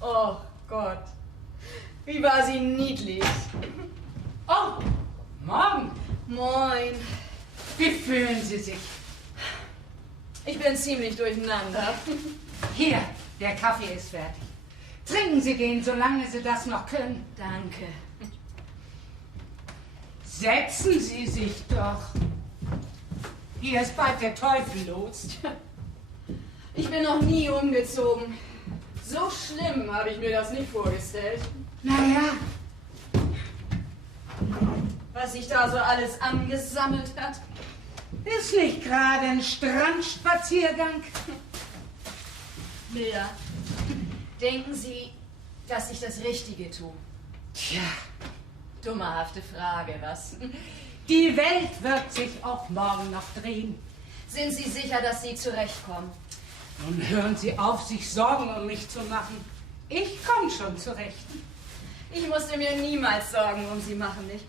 Oh Gott, wie war sie niedlich. Oh, morgen. Moin. Wie fühlen Sie sich? Ich bin ziemlich durcheinander. Hier, der Kaffee ist fertig. Trinken Sie den, solange Sie das noch können. Danke. Setzen Sie sich doch. Hier ist bald der Teufel los. Ich bin noch nie umgezogen. So schlimm habe ich mir das nicht vorgestellt. Naja. Was sich da so alles angesammelt hat. Ist nicht gerade ein Strandspaziergang. Milda, denken Sie, dass ich das Richtige tue? Tja, Dummerhafte Frage, was? die Welt wird sich auch morgen noch drehen. Sind Sie sicher, dass Sie zurechtkommen? Nun hören Sie auf, sich Sorgen um mich zu machen. Ich komme schon zurecht. Ich musste mir niemals Sorgen um Sie machen, nicht?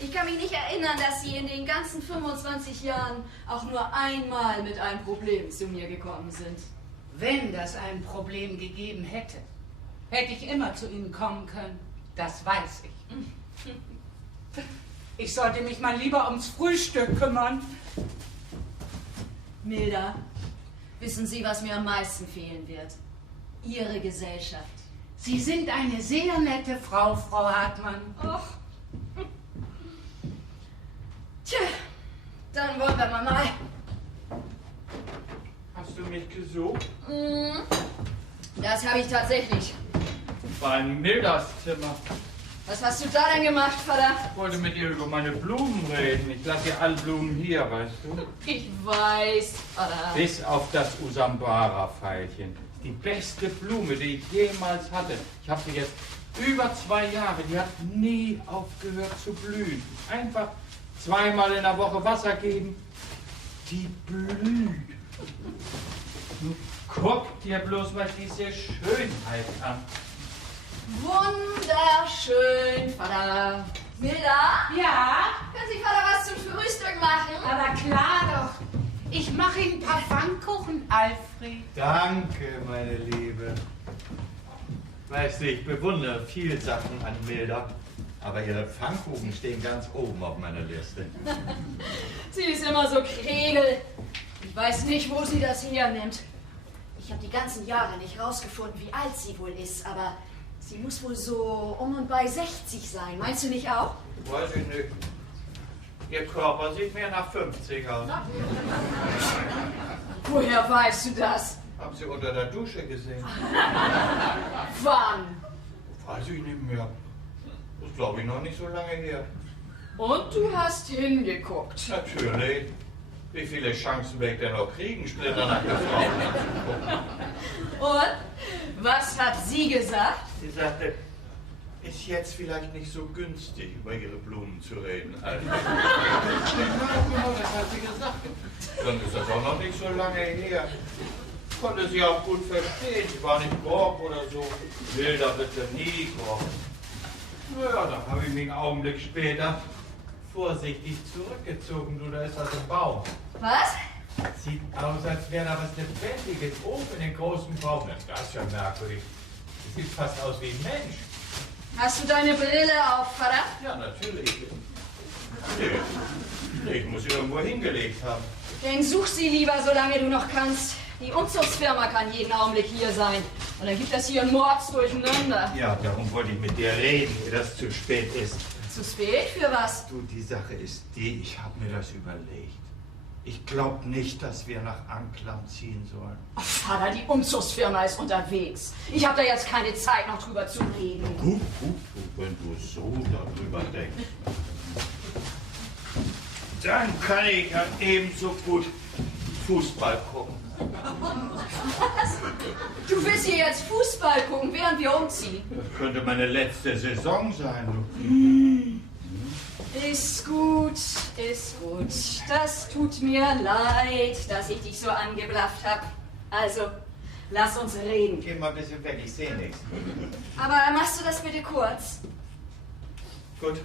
Ich kann mich nicht erinnern, dass Sie in den ganzen 25 Jahren auch nur einmal mit einem Problem zu mir gekommen sind. Wenn das ein Problem gegeben hätte, hätte ich immer zu Ihnen kommen können. Das weiß ich. Ich sollte mich mal lieber ums Frühstück kümmern. Milda, wissen Sie, was mir am meisten fehlen wird? Ihre Gesellschaft. Sie sind eine sehr nette Frau, Frau Hartmann. Och. Tja, dann wollen wir mal. Hast du mich gesucht? Das habe ich tatsächlich. War in Mildas Zimmer. Was hast du da denn gemacht, Vater? Ich wollte mit ihr über meine Blumen reden. Ich lasse ja alle Blumen hier, weißt du? Ich weiß, Vater. Bis auf das Usambara-Veilchen. Die beste Blume, die ich jemals hatte. Ich habe sie jetzt über 2 Jahre. Die hat nie aufgehört zu blühen. Einfach 2-mal in der Woche Wasser geben. Die blüht. Du guck dir bloß mal diese Schönheit an. Wunderschön, Vater. Milda? Ja, Können Sie Vater was zum Frühstück machen? aber klar doch. Ich mache Ihnen ein paar Pfannkuchen, Alfred. Danke, meine Liebe. Weißt du, ich bewundere viele Sachen an Milda, aber ihre Pfannkuchen stehen ganz oben auf meiner Liste. Sie ist immer so kregel. Ich weiß nicht, wo sie das hernimmt. Ich habe die ganzen Jahre nicht rausgefunden, wie alt sie wohl ist, aber sie muss wohl so um und bei 60 sein. Meinst du nicht auch? Weiß ich nicht. Ihr Körper sieht mir nach 50 aus. Woher weißt du das? Hab sie unter der Dusche gesehen. Wann? Weiß ich nicht mehr. Das ist, glaube ich, noch nicht so lange her. Und du hast hingeguckt. Natürlich. Wie viele Chancen werde ich denn noch kriegen, splitternackte Frauen anzugucken? Und? Was hat sie gesagt? Sie sagte, ist jetzt vielleicht nicht so günstig, über ihre Blumen zu reden. Also, Genau, das hat sie gesagt. dann ist das auch noch nicht so lange her. Konnte sie auch gut verstehen. Sie war nicht grob oder so. Wilder bitte nie grob. Naja, dann habe ich mich einen Augenblick später vorsichtig zurückgezogen. Du, da ist das ein Baum. Was? Sieht aus, als wäre da was Lebendiges oben in den großen Baum. Das ist ja merkwürdig. Das sieht fast aus wie ein Mensch. Hast du deine Brille auf, Vater? Ja, natürlich. Nee, ich muss sie irgendwo hingelegt haben. Dann such sie lieber, solange du noch kannst. Die Umzugsfirma kann jeden Augenblick hier sein. Und dann gibt es hier ein Mordsdurcheinander. Ja, darum wollte ich mit dir reden, ehe das zu spät ist. Zu spät für was? Du, die Sache ist die, ich habe mir das überlegt. Ich glaube nicht, dass wir nach Anklam ziehen sollen. Oh, Vater, die Umzugsfirma ist unterwegs. Ich habe da jetzt keine Zeit, noch drüber zu reden. Wenn du so darüber denkst. Dann kann ich ja ebenso gut Fußball gucken. Was? Du willst hier jetzt Fußball gucken, während wir umziehen? Das könnte meine letzte Saison sein, du. Ist gut, ist gut. Das tut mir leid, dass ich dich so angeblafft habe. Also, lass uns reden. Geh mal ein bisschen weg, ich sehe nichts. Aber machst du das bitte kurz? Gut.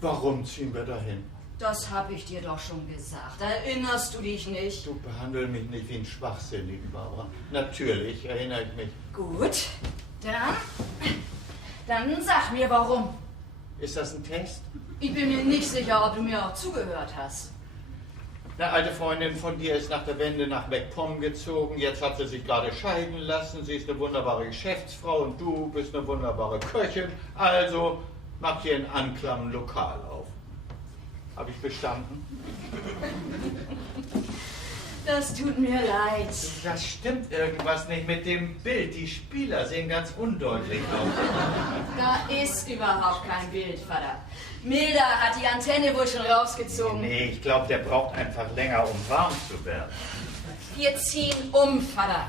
Warum ziehen wir dahin? Das habe ich dir doch schon gesagt. Erinnerst du dich nicht? Du behandelst mich nicht wie ein Schwachsinnigen, Barbara. Natürlich erinnere ich mich. Gut, dann sag mir warum. Ist das ein Test? Ich bin mir nicht sicher, ob du mir auch zugehört hast. Eine alte Freundin von dir ist nach der Wende nach MacPom gezogen. Jetzt hat sie sich gerade scheiden lassen. Sie ist eine wunderbare Geschäftsfrau und du bist eine wunderbare Köchin. Also macht ihr ein Anklam-Lokal auf. Habe ich bestanden? Das tut mir leid. Das stimmt irgendwas nicht mit dem Bild. Die Spieler sehen ganz undeutlich aus. Da ist überhaupt kein Bild, Vater. Milda hat die Antenne wohl schon rausgezogen. Nee, ich glaube, der braucht einfach länger, um warm zu werden. Wir ziehen um, Vater.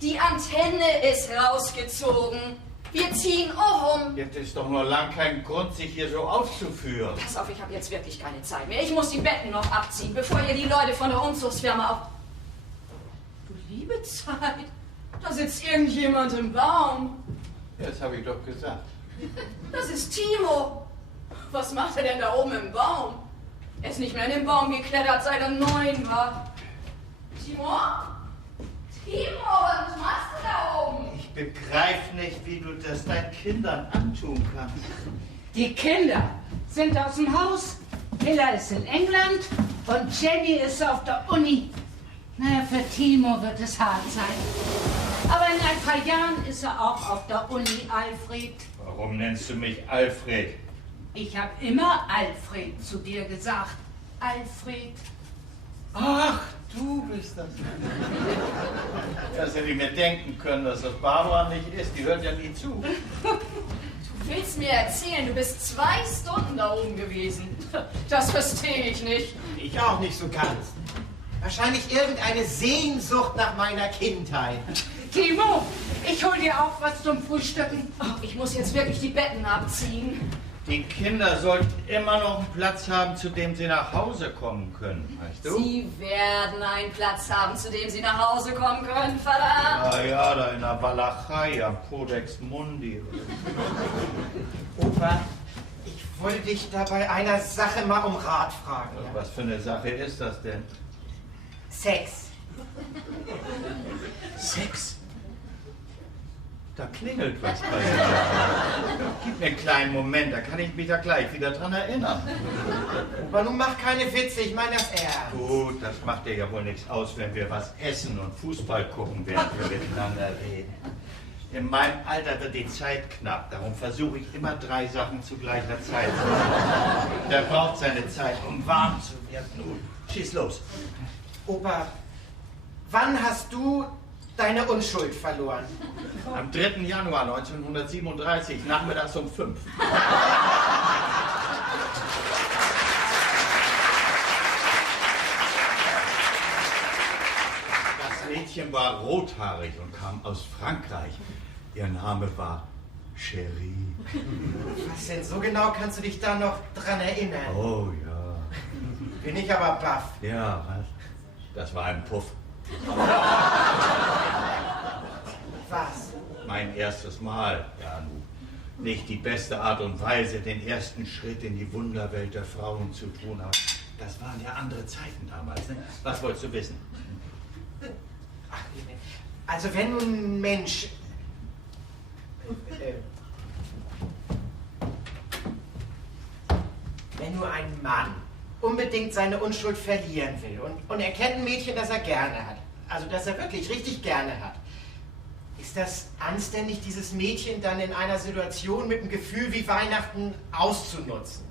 Die Antenne ist rausgezogen. Wir ziehen auch um. Jetzt ist doch nur lang kein Grund, sich hier so aufzuführen. Pass auf, ich habe jetzt wirklich keine Zeit mehr. Ich muss die Betten noch abziehen, bevor ihr die Leute von der Umzugsfirma auf... Du liebe Zeit, da sitzt irgendjemand im Baum. Das habe ich doch gesagt. Das ist Timo. Was macht er denn da oben im Baum? Er ist nicht mehr in den Baum geklettert, seit er 9 war. Timo? Timo, was machst du da oben? Ich begreife nicht, wie du das deinen Kindern antun kannst. Die Kinder sind aus dem Haus. Hilla ist in England und Jenny ist auf der Uni. Naja, für Timo wird es hart sein. Aber in ein paar Jahren ist er auch auf der Uni, Alfred. Warum nennst du mich Alfred? Ich habe immer Alfred zu dir gesagt. Alfred. Ach, du bist das. Das hätte ich mir denken können, dass das Barbara nicht ist. Die hört ja nie zu. Du willst mir erzählen, du bist 2 Stunden da oben gewesen. Das verstehe ich nicht. Ich auch nicht so ganz. Wahrscheinlich irgendeine Sehnsucht nach meiner Kindheit. Timo, ich hol dir auch was zum Frühstücken. Oh, ich muss jetzt wirklich die Betten abziehen. Die Kinder sollten immer noch einen Platz haben, zu dem sie nach Hause kommen können, weißt du? Sie werden einen Platz haben, zu dem Sie nach Hause kommen können, Vater. Ah ja, da in der Walachei am Codex Mundi. Opa, ich wollte dich da bei einer Sache mal um Rat fragen. Ja? Was für eine Sache ist das denn? Sex. Sex? Da klingelt was bei mir. Gib mir einen kleinen Moment, da kann ich mich da gleich wieder dran erinnern. Opa, nun mach keine Witze, ich meine das ernst. Gut, das macht dir ja wohl nichts aus, wenn wir was essen und Fußball gucken, während wir miteinander reden. In meinem Alter wird die Zeit knapp, darum versuche ich immer 3 Sachen zu gleicher Zeit zu machen. Der braucht seine Zeit, um warm zu werden. Nun, schieß los. Opa, wann hast du deine Unschuld verloren? Am 3. Januar 1937, nachmittags um 5. Das Mädchen war rothaarig und kam aus Frankreich. Ihr Name war Cherie. Was denn, so genau kannst du dich da noch dran erinnern? Oh ja. Bin ich aber baff. Ja, was? Das war ein Puff. Was? Mein erstes Mal. Ja, nun. Nicht die beste Art und Weise, den ersten Schritt in die Wunderwelt der Frauen zu tun, aber das waren ja andere Zeiten damals. Ne? Was wolltest du wissen? Ach, also wenn nun ein Mensch... wenn nur ein Mann unbedingt seine Unschuld verlieren will und er kennt ein Mädchen, das er gerne hat, also das er wirklich richtig gerne hat, ist das anständig, dieses Mädchen dann in einer Situation mit einem Gefühl wie Weihnachten auszunutzen?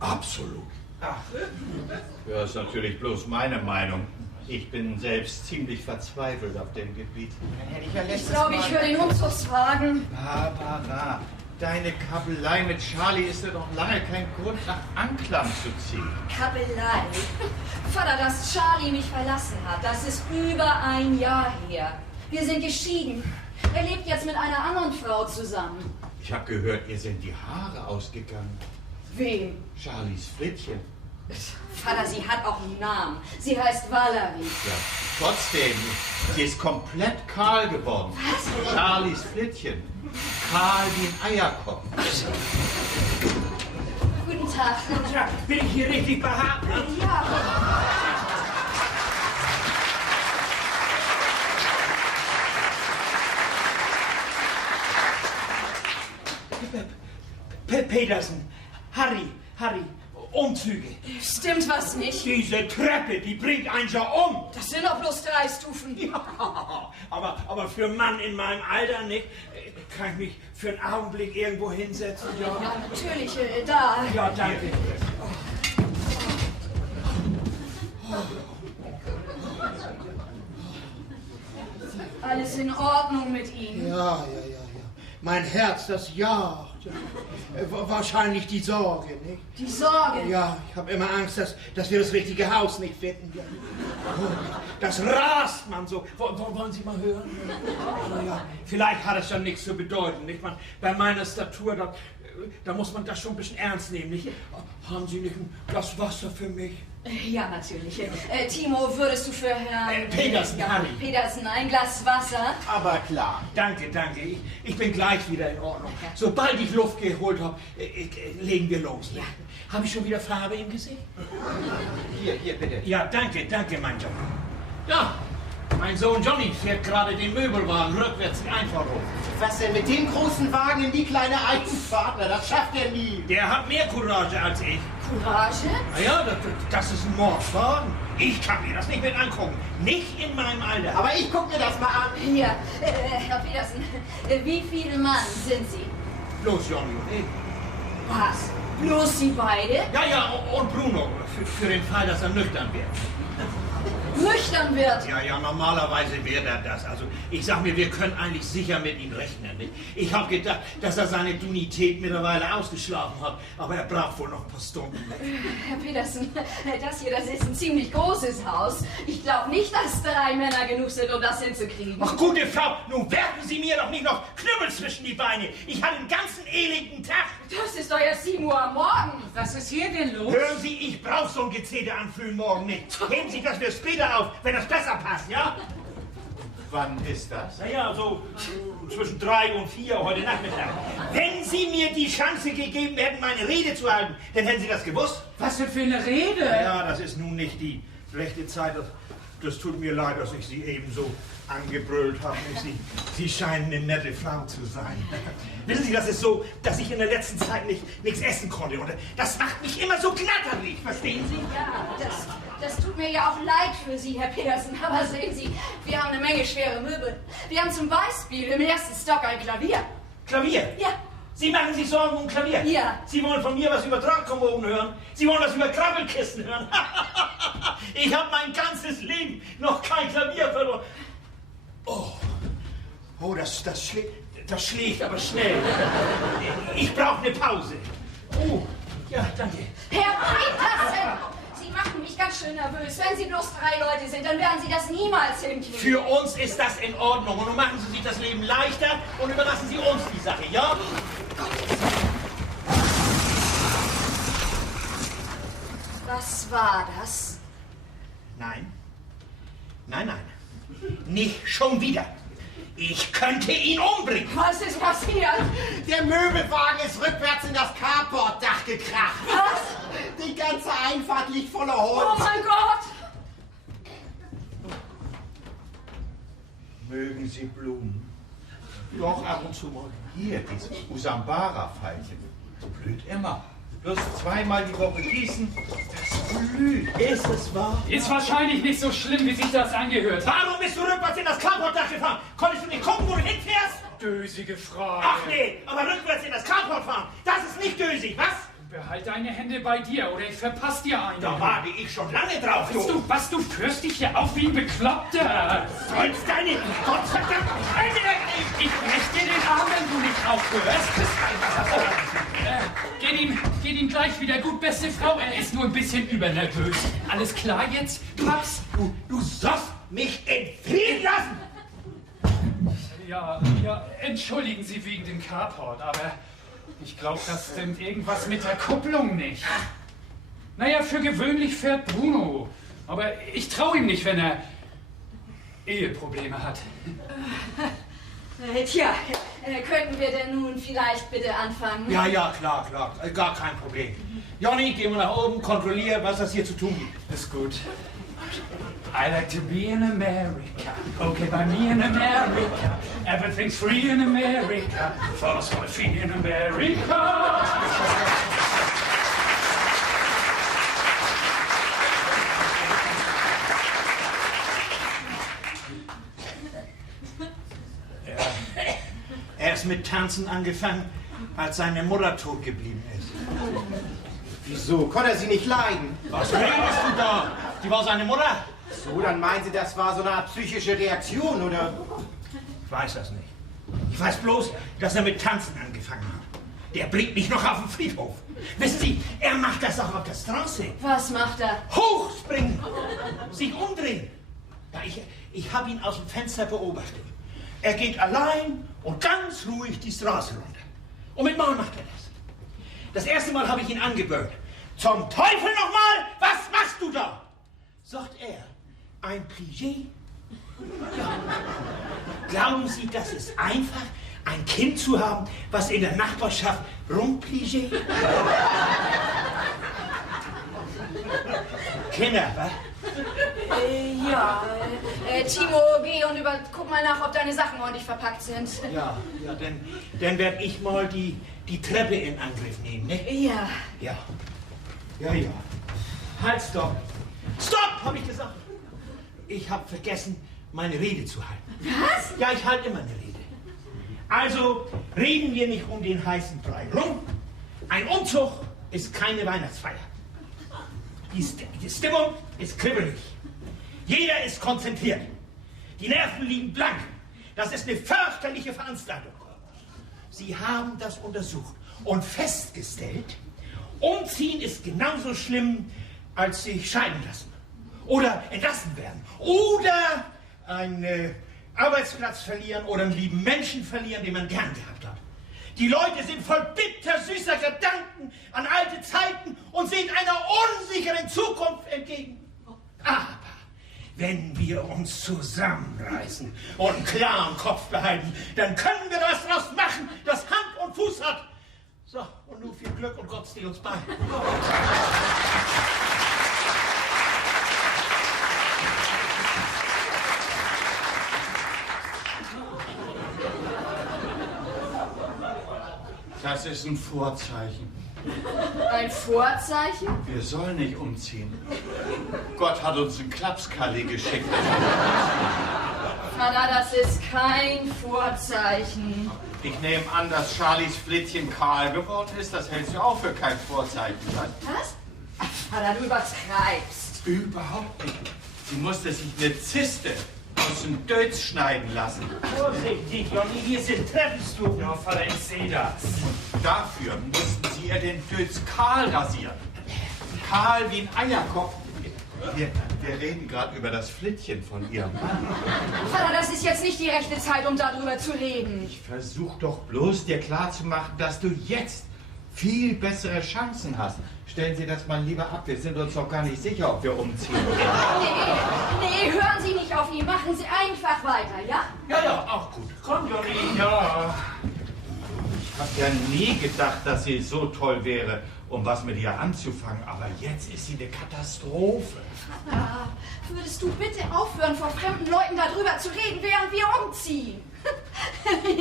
Absolut. Ach, Das ist natürlich bloß meine Meinung. Ich bin selbst ziemlich verzweifelt auf dem Gebiet. dann hätte ich ja Ich letztes glaube, Mal... ich höre den Umzugswagen. Barbara, deine Kabelei mit Charlie ist ja doch lange kein Grund, nach Anklam zu ziehen. Kabelei. Vater, dass Charlie mich verlassen hat, das ist über ein Jahr her. Wir sind geschieden. Er lebt jetzt mit einer anderen Frau zusammen. Ich habe gehört, ihr sind die Haare ausgegangen. Wem? Charlies Flittchen. Vater, sie hat auch einen Namen. Sie heißt Valerie. Ja, trotzdem, sie ist komplett kahl geworden. Was? Charlies Flittchen. Kahl wie ein Eierkopf. Guten Tag. Guten Tag. Bin ich hier richtig behaart? Ne? Ja. Petersen, Harry, Umzüge. Stimmt was nicht? Diese Treppe, die bringt einen schon um. Das sind doch bloß 3 Stufen. Ja, aber für einen Mann in meinem Alter nicht. Kann ich mich für einen Augenblick irgendwo hinsetzen? Ja, Ja, natürlich, da. ja danke. Alles in Ordnung mit Ihnen? Ja. Mein Herz, das jagt. Wahrscheinlich die Sorge, nicht? Die Sorge? Ja, ich habe immer Angst, dass wir das richtige Haus nicht finden. Ja. Das rast man so. Wollen Sie mal hören? Ja, vielleicht hat es ja nichts zu bedeuten, nicht? Bei meiner Statur, da muss man das schon ein bisschen ernst nehmen, nicht? Haben Sie nicht ein Glas Wasser für mich? Ja, natürlich. Timo, würdest du für Herrn... Petersen, Harry. Petersen, ein Glas Wasser? Aber klar. Danke. Ich bin gleich wieder in Ordnung. Sobald ich Luft geholt habe, legen wir los. Ja. Habe ich schon wieder Farbe im Gesicht? Hier, bitte. Ja, danke, mein Johnny. Ja, mein Sohn Johnny fährt gerade den Möbelwagen rückwärts in Einfahrung. Was denn mit dem großen Wagen in die kleine Einfahrt? Na, das schafft er nie. Der hat mehr Courage als ich. Courage? Na ja, das ist ein Mordwagen. Ich kann mir das nicht mit angucken. Nicht in meinem Alter. Aber ich guck mir das mal an. Hier, Herr Petersen, wie viele Mann sind Sie? Los, Johnny und ich. Was? Bloß Sie beide? Ja, und Bruno, für den Fall, dass er nüchtern wird. Nüchtern wird? Ja, normalerweise wäre er das. Also, ich sag mir, wir können eigentlich sicher mit ihm rechnen. Nicht? Ich habe gedacht, dass er seine Dunität mittlerweile ausgeschlafen hat, aber er braucht wohl noch ein paar Stunden. Herr Petersen, das ist ein ziemlich großes Haus. Ich glaube nicht, dass 3 Männer genug sind, um das hinzukriegen. Ach, gute Frau, nun werfen Sie mir doch nicht noch Knüppel zwischen die Beine. Ich hatte einen ganzen elenden Tag. Das ist doch erst 7 Uhr am Morgen. Was ist hier denn los? Hören Sie, ich brauche so ein Gezählte am frühen Morgen nicht. Heben Sie das für später auf, wenn das besser passt, ja? Wann ist das? Naja, so zwischen 3 und 4 heute Nachmittag. Wenn Sie mir die Chance gegeben hätten, meine Rede zu halten, dann hätten Sie das gewusst. Was denn für eine Rede? Ja, das ist nun nicht die rechte Zeit. Das tut mir leid, dass ich Sie eben so angebrüllt habe. Sie scheinen eine nette Frau zu sein. Wissen Sie, das ist so, dass ich in der letzten Zeit nichts essen konnte. Und das macht mich immer so knatterig, verstehen Sie? Ja, das tut mir ja auch leid für Sie, Herr Petersen. Aber sehen Sie, wir haben eine Menge schwere Möbel. Wir haben zum Beispiel im ersten Stock ein Klavier. Klavier? Ja. Sie machen sich Sorgen um Klavier? Ja. Sie wollen von mir was über Tragkommoden hören? Sie wollen was über Krabbelkisten hören? Ich habe mein ganzes Leben noch kein Klavier verloren. Oh, das schlägt aber schnell. Ich brauche eine Pause. Oh, ja, danke. Herr Petersen! Sie machen mich ganz schön nervös. Wenn Sie bloß 3 Leute sind, dann werden Sie das niemals hinkriegen. Für uns ist das in Ordnung. Und nun machen Sie sich das Leben leichter und überlassen Sie uns die Sache, ja? Was war das? Nein. Nicht schon wieder. Ich könnte ihn umbringen. Was ist passiert? Der Möbelwagen ist rückwärts in das Carportdach gekracht. Was? Die ganze Einfahrt liegt voller Oh Holz. mein Gott! Mögen Sie Blumen? Doch, ab und zu mal. Hier, dieses Usambara-Veilchen. Blüht immer. Bloß 2-mal die Woche gießen, das blüht. Ist es wahr? Ist wahrscheinlich nicht so schlimm, wie sich das angehört hat. Warum bist du rückwärts in das Carportdach gefahren? Konntest du nicht gucken, wo du hinfährst? Dösige Frage. Ach nee, aber rückwärts in das Carport fahren, das ist nicht dösig, was? Behalt deine Hände bei dir oder ich verpass dir eine. Da warte ich schon lange drauf, Du führst dich hier auf wie ein Bekloppter. Sollst deine Gottverdammt Hände wegnehmen! Ich brech dir den Arm, wenn du nicht aufhörst. Geht ihm gleich wieder gut, beste Frau. Er ist nur ein bisschen übernervös. Alles klar jetzt, Max? Du sollst mich entfliehen lassen! Ja, entschuldigen Sie wegen dem Carport, aber ich glaube, das stimmt irgendwas mit der Kupplung nicht. Naja, für gewöhnlich fährt Bruno, aber ich traue ihm nicht, wenn er Eheprobleme hat. Tja, könnten wir denn nun vielleicht bitte anfangen? Ja, klar, gar kein Problem. Johnny, geh mal nach oben, kontrolliere, was das hier zu tun gibt. Ist gut. I like to be in America. Okay, by me in America. Everything's free in America. Falls my feet in America. Er ist mit Tanzen angefangen, als seine Mutter tot geblieben ist. Wieso? Konnte er sie nicht leiden? Was redest du da? Die war seine Mutter? So, dann meinen Sie, das war so eine Art psychische Reaktion, oder? Ich weiß das nicht. Ich weiß bloß, dass er mit Tanzen angefangen hat. Der bringt mich noch auf den Friedhof. Wissen Sie, er macht das auch auf der Straße. Was macht er? Hochspringen, sich umdrehen. Ja, ich habe ihn aus dem Fenster beobachtet. Er geht allein und ganz ruhig die Straße runter. Und mit Mal macht er das. Das erste Mal habe ich ihn angeböhrt. Zum Teufel nochmal, was machst du da? Sagt er, ein Plié? Ja. Glauben Sie, das ist einfach, ein Kind zu haben, was in der Nachbarschaft rumplié? Kinder, wa? Ja, Timo, geh und guck mal nach, ob deine Sachen ordentlich verpackt sind. Ja, dann werde ich mal die Treppe in Angriff nehmen, ne? Ja. Ja. Halt, stopp. Stopp, habe ich gesagt. Ich habe vergessen, meine Rede zu halten. Was? Ja, ich halte immer eine Rede. Also reden wir nicht um den heißen Brei rum. Ein Umzug ist keine Weihnachtsfeier. Die Stimmung ist kribbelig. Jeder ist konzentriert. Die Nerven liegen blank. Das ist eine fürchterliche Veranstaltung. Sie haben das untersucht und festgestellt, umziehen ist genauso schlimm, als sich scheiden lassen. Oder entlassen werden. Oder einen Arbeitsplatz verlieren oder einen lieben Menschen verlieren, den man gern gehabt hat. Die Leute sind voll bittersüßer Gedanken an alte Zeiten und sehen einer unsicheren Zukunft entgegen. Aber wenn wir uns zusammenreißen und einen klaren Kopf behalten, dann können wir das draus machen, das Hand und Fuß hat. So, und nun viel Glück und Gott stehe uns bei. Das ist ein Vorzeichen. Ein Vorzeichen? Wir sollen nicht umziehen. Gott hat uns einen Klapskalli geschickt. Vater, das ist kein Vorzeichen. Ich nehme an, dass Charlies Flittchen kahl geworden ist. Das hältst du auch für kein Vorzeichen. Was? Ach, Vater, du übertreibst. Überhaupt nicht. Sie musste sich eine Zyste aus dem Dötz schneiden lassen. Vorsichtig, Johnny, hier sind Treppenstufen. Ja, Vater, ich sehe das. Dafür mussten sie ihr den Dötz kahl rasieren. Kahl wie ein Eierkopf. Wir reden gerade über das Flittchen von ihrem Mann. Vater, das ist jetzt nicht die rechte Zeit, um darüber zu reden. Ich versuch doch bloß dir klarzumachen, dass du jetzt viel bessere Chancen hast. Stellen Sie das mal lieber ab. Wir sind uns doch gar nicht sicher, ob wir umziehen. Nee, hören Sie nicht auf ihn. Machen Sie einfach weiter, ja? Ja, auch gut. Komm, Johnny. Ja. Ich habe ja nie gedacht, dass sie so toll wäre, um was mit ihr anzufangen. Aber jetzt ist sie eine Katastrophe. Vater, würdest du bitte aufhören, vor fremden Leuten darüber zu reden, während wir umziehen?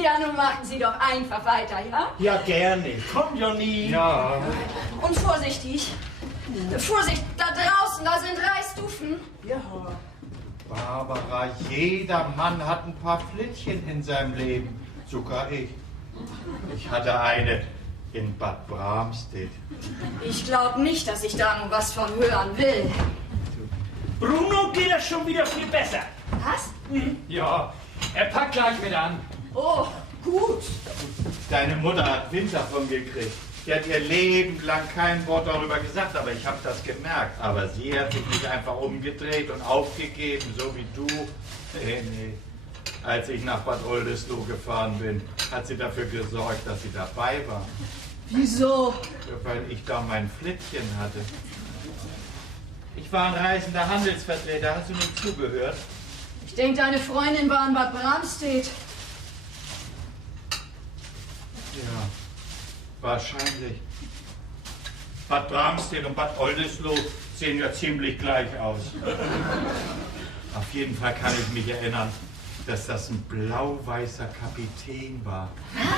Ja, nun machen Sie doch einfach weiter, ja? Ja, gerne. Komm, Johnny. Ja. Und vorsichtig. Vorsicht, da draußen, da sind Reißstufen. Ja. Barbara, jeder Mann hat ein paar Flittchen in seinem Leben. Sogar ich. Ich hatte eine in Bad Bramstedt. Ich glaube nicht, dass ich da nun was von hören will. Bruno geht das schon wieder viel besser. Was? Ja, er packt gleich wieder an. Oh, gut. Deine Mutter hat Wind davon gekriegt. Die hat ihr Leben lang kein Wort darüber gesagt, aber ich habe das gemerkt. Aber sie hat sich nicht einfach umgedreht und aufgegeben, so wie du. Nee. Als ich nach Bad Oldesloe gefahren bin, hat sie dafür gesorgt, dass sie dabei war. Wieso? Weil ich da mein Flittchen hatte. Ich war ein reisender Handelsvertreter. Hast du nicht zugehört? Ich denke, deine Freundin war in Bad Bramstedt. Ja, wahrscheinlich. Bad Bramstedt und Bad Oldesloe sehen ja ziemlich gleich aus. Auf jeden Fall kann ich mich erinnern, dass das ein blau-weißer Kapitän war.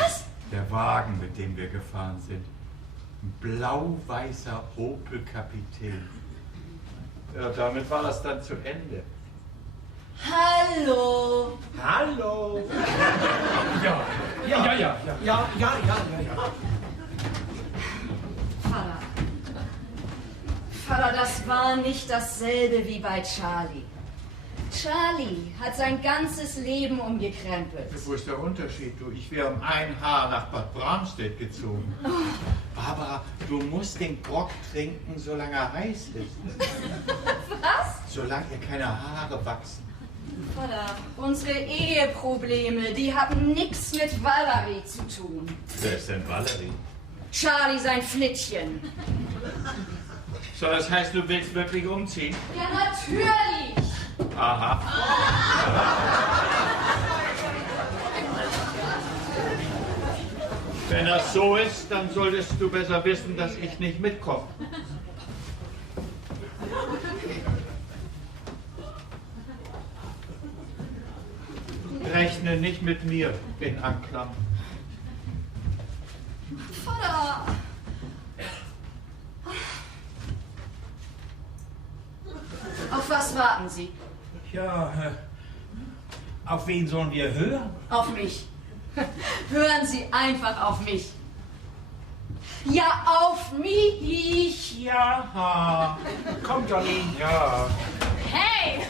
Was? Der Wagen, mit dem wir gefahren sind. Ein blau-weißer Opel Kapitän. Ja, damit war das dann zu Ende. Hallo. Hallo. Ja. Ja. Vater, das war nicht dasselbe wie bei Charlie. Charlie hat sein ganzes Leben umgekrempelt. Wo ist der Unterschied, du? Ich wäre um ein Haar nach Bad Bramstedt gezogen. Barbara, du musst den Grog trinken, solange er heiß ist. Was? Solange ihr keine Haare wachsen. Vater, unsere Eheprobleme, die haben nichts mit Valerie zu tun. Wer ist denn Valerie? Charlie sein Flittchen. So, das heißt, du willst wirklich umziehen? Ja, natürlich. Aha. Wenn das so ist, dann solltest du besser wissen, dass ich nicht mitkomme. Rechne nicht mit mir in Anklam. Vater. Auf was warten Sie? Ja, auf wen sollen wir hören? Auf mich. Hören Sie einfach auf mich. Ja, auf mich. Ja, komm, Johnny. Ja. Hey!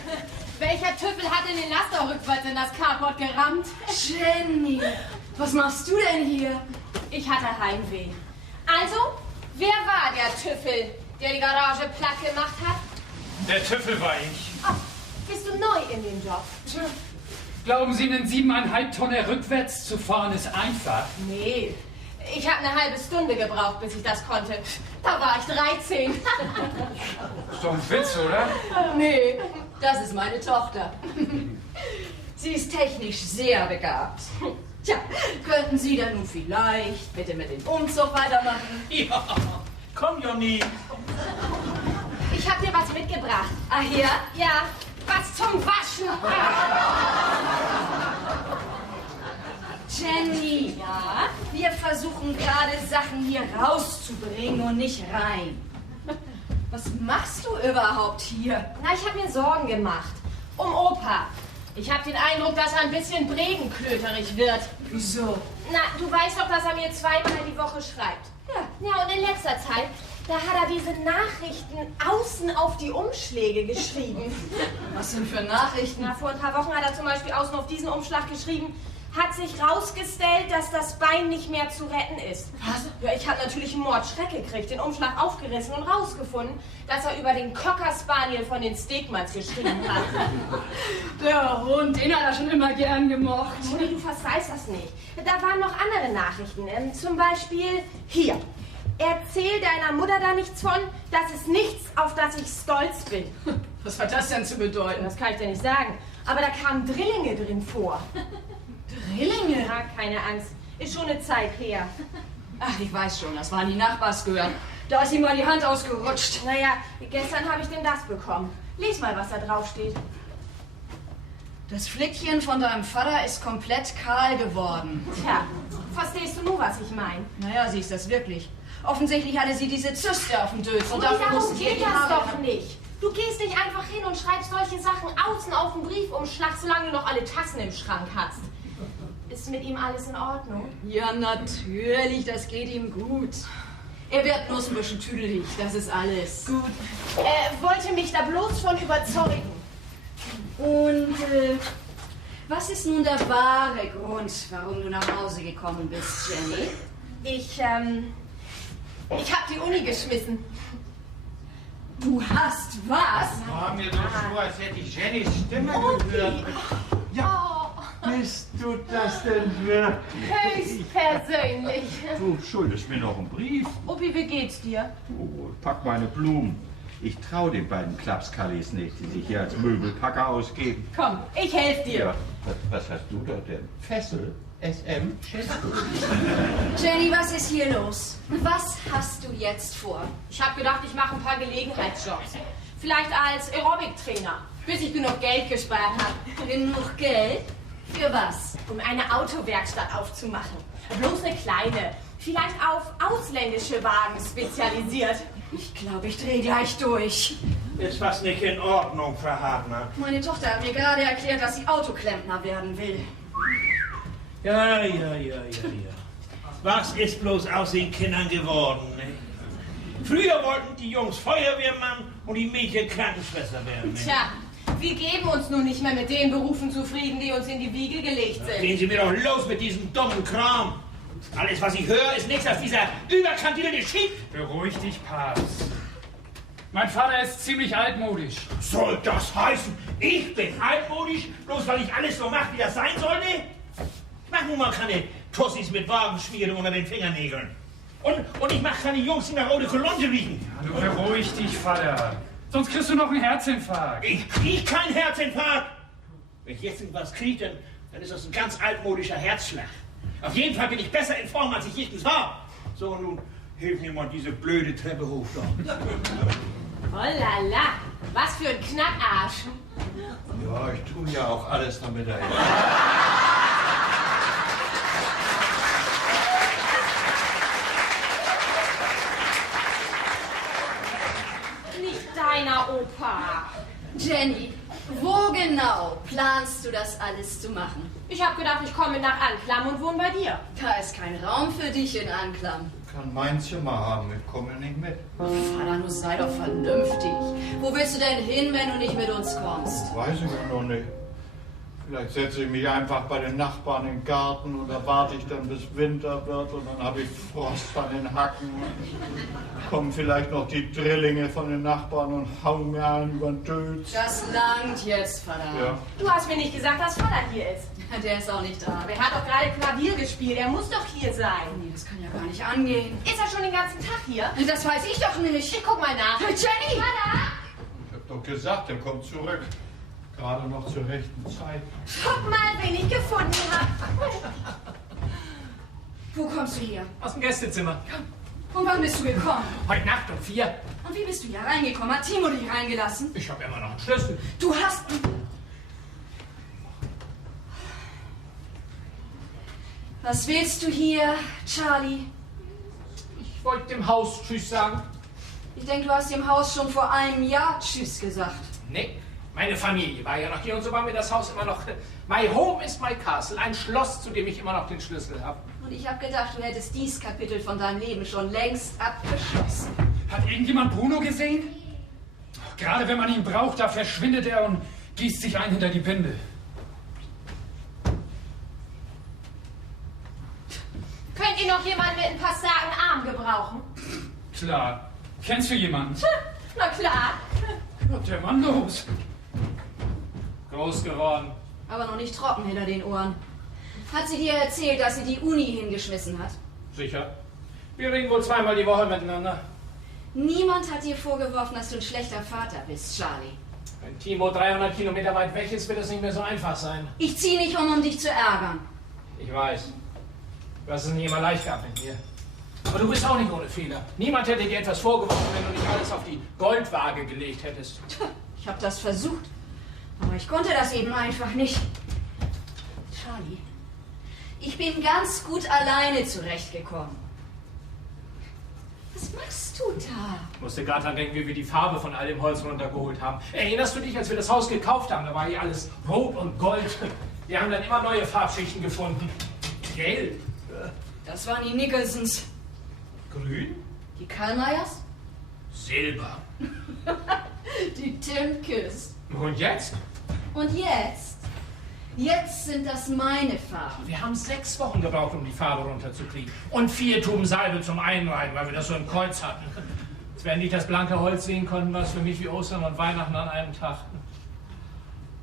Welcher Tüffel hat denn den Laster rückwärts in das Carport gerammt? Jenny, was machst du denn hier? Ich hatte Heimweh. Also, wer war der Tüffel, der die Garage platt gemacht hat? Der Tüffel war ich. Oh, bist du neu in dem Job? Glauben Sie, einen 7,5 Tonner rückwärts zu fahren ist einfach? Nee. Ich habe eine halbe Stunde gebraucht, bis ich das konnte. Da war ich 13. Ist doch ein Witz, oder? Nee, das ist meine Tochter. Sie ist technisch sehr begabt. Tja, könnten Sie dann nun vielleicht bitte mit dem Umzug weitermachen? Ja, komm, Johnny. Ich habe dir was mitgebracht. Ach ja? Ja, was zum Waschen. Jenny, Ja? wir versuchen gerade Sachen hier rauszubringen und nicht rein. Was machst du überhaupt hier? Na, ich habe mir Sorgen gemacht. Um Opa. Ich habe den Eindruck, dass er ein bisschen bregenklöterig wird. Wieso? Na, du weißt doch, dass er mir zweimal die Woche schreibt. Ja, und in letzter Zeit, da hat er diese Nachrichten außen auf die Umschläge geschrieben. Was denn für Nachrichten? Na, vor ein paar Wochen hat er zum Beispiel außen auf diesen Umschlag geschrieben, hat sich rausgestellt, dass das Bein nicht mehr zu retten ist. Was? Ja, ich habe natürlich einen Mordschreck gekriegt, den Umschlag aufgerissen und rausgefunden, dass er über den Cocker Spaniel von den Stegmanns geschrieben hat. Der Hund, den hat er schon immer gern gemocht. Mutti, du verzeihst das nicht. Da waren noch andere Nachrichten. Zum Beispiel hier. Erzähl deiner Mutter da nichts von, das ist nichts, auf das ich stolz bin. Was hat das denn zu bedeuten? Das kann ich dir nicht sagen. Aber da kamen Drillinge drin vor. Drillinge? Ja, keine Angst. Ist schon eine Zeit her. Ach, ich weiß schon, das waren die Nachbarsgehören. Da ist ihm mal die Hand ausgerutscht. Naja, gestern habe ich denn das bekommen. Lies mal, was da drauf steht. Das Flittchen von deinem Vater ist komplett kahl geworden. Tja, verstehst du nur, was ich meine? Naja, sie ist das wirklich. Offensichtlich hatte sie diese Zyste auf dem Dötz. Und dafür darum mussten sie ihr geht die das Haare doch machen. nicht. Du gehst nicht einfach hin und schreibst solche Sachen außen auf den Briefumschlag, solange du noch alle Tassen im Schrank hast. Ist mit ihm alles in Ordnung? Ja, natürlich, das geht ihm gut. Er wird bloß ein bisschen tüdelig, das ist alles. Gut. Wollte mich da bloß von überzeugen. Und was ist nun der wahre Grund, warum du nach Hause gekommen bist, Jenny? Ich hab die Uni geschmissen. Du hast was? War mir doch so, als hätte ich Jennys Stimme gehört. Ja, bist du das denn wirklich? Höchstpersönlich. Du schuldest mir noch einen Brief. Opi, wie geht's dir? Oh, pack meine Blumen. Ich trau den beiden Klapskallis nicht, die sich hier als Möbelpacker ausgeben. Komm, ich helfe dir. Ja, was hast du da denn? Fessel? SM? Schätzt du? Jenny, was ist hier los? Was hast du jetzt vor? Ich habe gedacht, ich mache ein paar Gelegenheitsjobs. Vielleicht als Aerobic-Trainer, bis ich genug Geld gespart habe. Genug Geld? Für was? Um eine Autowerkstatt aufzumachen. Bloß eine kleine. Vielleicht auf ausländische Wagen spezialisiert. Ich glaube, ich drehe gleich durch. Ist was nicht in Ordnung, Frau Hartmann? Meine Tochter hat mir gerade erklärt, dass sie Autoklempner werden will. Ja. Was ist bloß aus den Kindern geworden, ne? Früher wollten die Jungs Feuerwehrmann und die Mädchen Krankenschwester werden, ne? Tja, wir geben uns nun nicht mehr mit den Berufen zufrieden, die uns in die Wiege gelegt sind. Gehen Sie mir doch los mit diesem dummen Kram. Alles, was ich höre, ist nichts als dieser überkandierte Schied. Beruhig dich, Papst. Mein Vater ist ziemlich altmodisch. Soll das heißen, ich bin altmodisch, bloß weil ich alles so mache, wie das sein sollte? Ich mach nun mal keine Tussis mit Wagenschmieren unter den Fingernägeln. Und ich mach keine Jungs, die nach Eau de Cologne riechen. Ja, du beruhig dich, Vater. Sonst kriegst du noch einen Herzinfarkt. Ich krieg keinen Herzinfarkt. Wenn ich jetzt irgendwas kriege, dann ist das ein ganz altmodischer Herzschlag. Auf jeden Fall bin ich besser in Form, als ich jemals war. So, nun hilf mir mal diese blöde Treppe hoch da. Oh la la, was für ein Knackarsch. Ja, ich tue ja auch alles, damit er... Nicht deiner Opa. Jenny, wo genau planst du das alles zu machen? Ich habe gedacht, ich komme nach Anklam und wohne bei dir. Da ist kein Raum für dich in Anklam. Kann mein Zimmer haben, ich komme nicht mit. Vater, nun sei doch vernünftig. Wo willst du denn hin, wenn du nicht mit uns kommst? Weiß ich ja noch nicht. Vielleicht setze ich mich einfach bei den Nachbarn in den Garten und da warte ich dann, bis Winter wird und dann habe ich Frost an den Hacken. Kommen vielleicht noch die Drillinge von den Nachbarn und hauen mir einen über den Dötz. Das langt jetzt, Vater. Ja. Du hast mir nicht gesagt, dass Vater hier ist. Der ist auch nicht da. Aber er hat doch gerade Klavier gespielt. Er muss doch hier sein. Nee, das kann ja gar nicht angehen. Ist er schon den ganzen Tag hier? Das weiß ich doch nicht. Ich guck mal nach. Jenny! Vater! Ich hab doch gesagt, er kommt zurück. Gerade noch zur rechten Zeit. Guck mal, wen ich gefunden habe. Wo kommst du her? Aus dem Gästezimmer. Und wann bist du gekommen? Heute Nacht um 4. Und wie bist du hier reingekommen? Hat Timo dich reingelassen? Ich habe immer noch einen Schlüssel. Du hast... Was willst du hier, Charlie? Ich wollte dem Haus Tschüss sagen. Ich denke, du hast dem Haus schon vor einem Jahr Tschüss gesagt. Nee, meine Familie war ja noch hier und so war mir das Haus immer noch... My home is my castle, ein Schloss, zu dem ich immer noch den Schlüssel habe. Und ich habe gedacht, du hättest dies Kapitel von deinem Leben schon längst abgeschlossen. Hat irgendjemand Bruno gesehen? Gerade wenn man ihn braucht, da verschwindet er und gießt sich ein hinter die Binde. Könnt ihr noch jemanden mit ein paar starken Armen gebrauchen? Klar. Kennst du jemanden? Na klar. Was ist der Mann los? Groß geworden. Aber noch nicht trocken hinter den Ohren. Hat sie dir erzählt, dass sie die Uni hingeschmissen hat? Sicher. Wir reden wohl zweimal die Woche miteinander. Niemand hat dir vorgeworfen, dass du ein schlechter Vater bist, Charlie. Wenn Timo 300 Kilometer weit weg ist, wird es nicht mehr so einfach sein. Ich ziehe nicht um dich zu ärgern. Ich weiß. Du hast es nie immer leicht gehabt mit mir. Aber du bist auch nicht ohne Fehler. Niemand hätte dir etwas vorgeworfen, wenn du nicht alles auf die Goldwaage gelegt hättest. Ich habe das versucht, aber ich konnte das eben einfach nicht. Charlie, ich bin ganz gut alleine zurechtgekommen. Was machst du da? Ich musste gerade dran denken, wie wir die Farbe von all dem Holz runtergeholt haben. Erinnerst du dich, als wir das Haus gekauft haben? Da war hier alles rot und gold. Wir haben dann immer neue Farbschichten gefunden. Gelb. Das waren die Nicholsons. Grün. Die Karlmeyers? Silber. Die Timkes. Und jetzt? Und jetzt? Jetzt sind das meine Farben. Wir haben 6 Wochen gebraucht, um die Farbe runterzukriegen. Und 4 Tuben Salbe zum Einreiben, weil wir das so im Kreuz hatten. Als wenn die das blanke Holz sehen konnten, war es für mich wie Ostern und Weihnachten an einem Tag.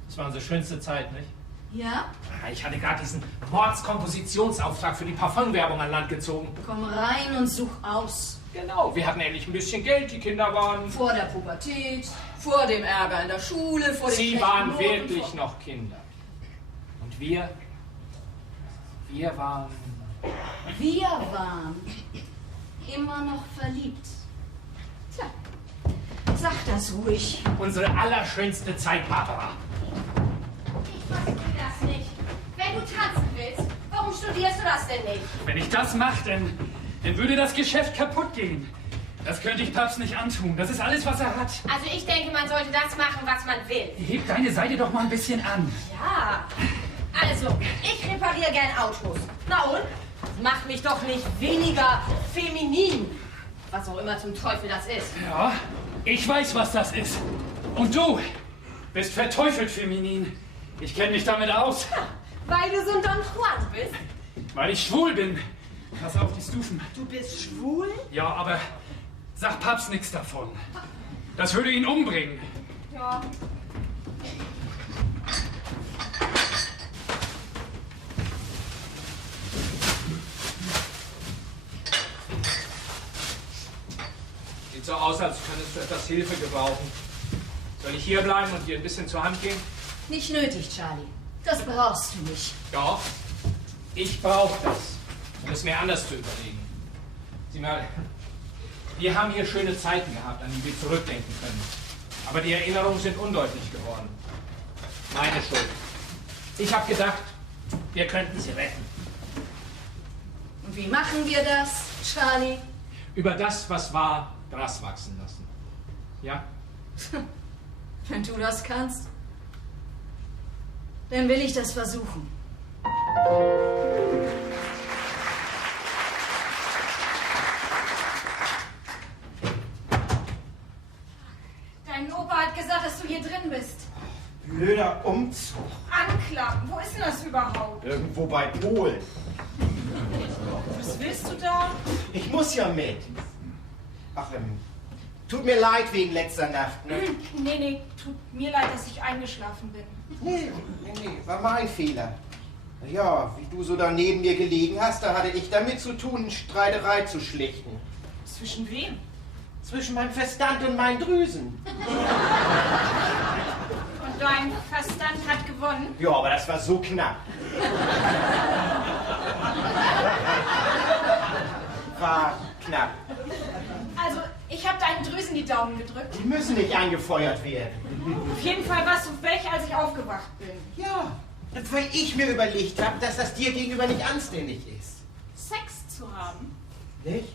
Das war unsere schönste Zeit, nicht? Ja? Ich hatte gerade diesen Mordskompositionsauftrag für die Parfumwerbung an Land gezogen. Komm rein und such aus. Genau, wir hatten endlich ein bisschen Geld, die Kinder waren... Vor der Pubertät, vor dem Ärger in der Schule, vor dem Sie schlechten waren Noten, wirklich vor... noch Kinder. Und wir waren Wir waren immer noch verliebt. Tja, sag das ruhig. Unsere allerschönste Zeit, Barbara. Ich verstehe das nicht. Wenn du tanzen willst, warum studierst du das denn nicht? Wenn ich das mache, dann würde das Geschäft kaputt gehen. Das könnte ich Papst nicht antun. Das ist alles, was er hat. Also ich denke, man sollte das machen, was man will. Heb deine Seite doch mal ein bisschen an. Ja, also ich repariere gern Autos. Na und? Das macht mich doch nicht weniger feminin. Was auch immer zum Teufel das ist. Ja, ich weiß, was das ist. Und du bist verteufelt feminin. Ich kenne mich damit aus. Weil du so ein Don Juan bist. Weil ich schwul bin. Pass auf die Stufen. Du bist schwul? Ja, aber sag Papst nichts davon. Das würde ihn umbringen. Ja. Sieht so aus, als könntest du etwas Hilfe gebrauchen. Soll ich hier bleiben und dir ein bisschen zur Hand gehen? Nicht nötig, Charlie. Das brauchst du nicht. Doch, ich brauche das, um es mir anders zu überlegen. Sieh mal, wir haben hier schöne Zeiten gehabt, an die wir zurückdenken können. Aber die Erinnerungen sind undeutlich geworden. Meine Schuld. Ich habe gedacht, wir könnten sie retten. Und wie machen wir das, Charlie? Über das, was war, Gras wachsen lassen. Ja? Wenn du das kannst, dann will ich das versuchen. Dein Opa hat gesagt, dass du hier drin bist. Blöder Umzug. Anklappen, wo ist denn das überhaupt? Irgendwo bei Polen. Was willst du da? Ich muss ja mit. Ach, tut mir leid wegen letzter Nacht, ne? Nee, tut mir leid, dass ich eingeschlafen bin. Nee, war mein Fehler. Ja, wie du so da neben mir gelegen hast, da hatte ich damit zu tun, eine Streiterei zu schlichten. Zwischen wem? Zwischen meinem Verstand und meinen Drüsen. Und dein Verstand hat gewonnen? Ja, aber das war so knapp. War knapp. Also, ich habe deinen Drüsen die Daumen gedrückt. Die müssen nicht angefeuert werden. Auf jeden Fall warst du weg, als ich aufgewacht bin. Ja, weil ich mir überlegt habe, dass das dir gegenüber nicht anständig ist. Sex zu haben? Nicht?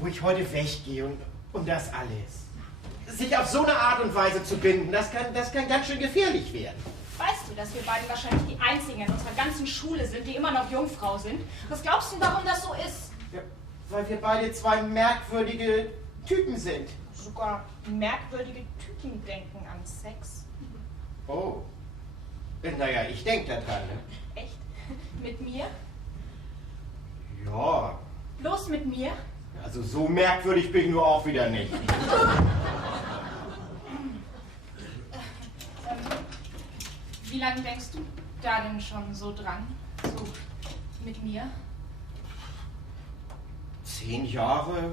Wo ich heute weggehe und das alles. Sich auf so eine Art und Weise zu binden, das kann ganz schön gefährlich werden. Weißt du, dass wir beide wahrscheinlich die Einzigen in unserer ganzen Schule sind, die immer noch Jungfrau sind? Was glaubst du, warum das so ist? Ja, weil wir beide zwei merkwürdige Typen sind. Sogar merkwürdige Typen denken an Sex. Oh. Naja, ich denke da dran. Ne? Echt? Mit mir? Ja. Bloß mit mir? Also so merkwürdig bin ich nur auch wieder nicht. Wie lange denkst du da denn schon so dran? So mit mir? 10 Jahre?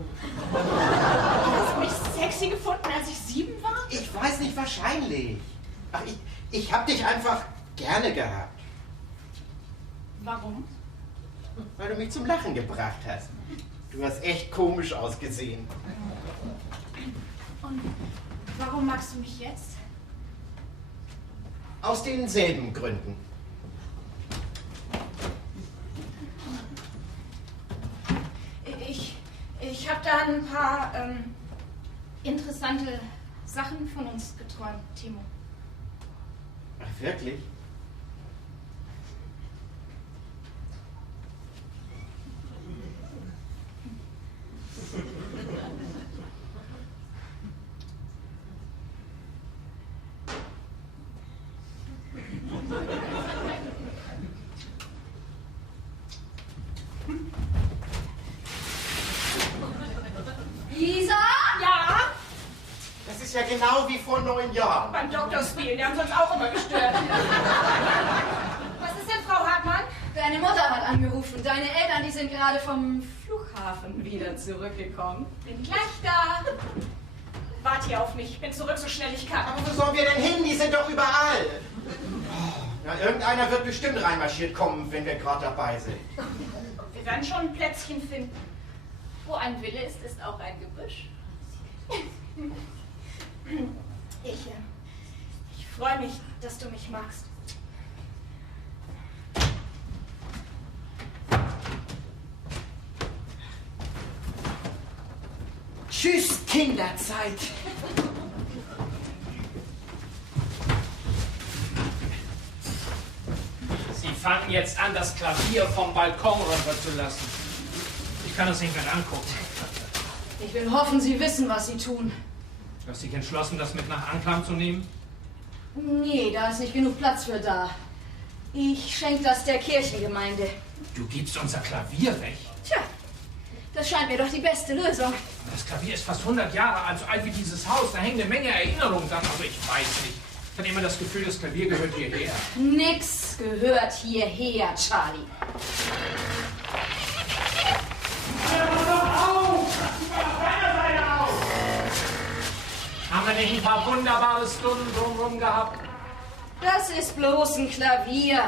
Du hast mich sexy gefunden, als ich 7 war? Ich weiß nicht, wahrscheinlich. Ach, ich hab dich einfach gerne gehabt. Warum? Weil du mich zum Lachen gebracht hast. Du hast echt komisch ausgesehen. Und warum magst du mich jetzt? Aus denselben Gründen. Ich habe da ein paar interessante Sachen von uns geträumt, Timo. Ach, wirklich? Isa? Ja? Das ist ja genau wie vor 9 Jahren. Beim Doktorspielen, die haben uns auch immer gestört. Was ist denn, Frau Hartmann? Deine Mutter hat angerufen. Deine Eltern, die sind gerade vom Flughafen wieder zurückgekommen. Bin gleich da. Wart hier auf mich. Ich bin zurück, so schnell ich kann. Aber wo sollen wir denn hin? Die sind doch überall. Na, irgendeiner wird bestimmt reinmarschiert kommen, wenn wir gerade dabei sind. Wir werden schon ein Plätzchen finden. Wo ein Wille ist, ist auch ein Gebüsch. Ich freue mich, dass du mich magst. Tschüss, Kinderzeit. Sie fangen jetzt an, das Klavier vom Balkon runterzulassen. Ich kann es nicht mehr angucken. Ich will hoffen, Sie wissen, was Sie tun. Du hast dich entschlossen, das mit nach Anklam zu nehmen? Nee, da ist nicht genug Platz für da. Ich schenke das der Kirchengemeinde. Du gibst unser Klavier weg? Tja, das scheint mir doch die beste Lösung. Das Klavier ist fast 100 Jahre alt, so alt wie dieses Haus. Da hängen eine Menge Erinnerungen dran. Also ich weiß nicht. Ich hatte immer das Gefühl, das Klavier gehört hierher. Nix gehört hierher, Charlie. Haben wir nicht ein paar wunderbare Stunden drumherum gehabt? Das ist bloß ein Klavier.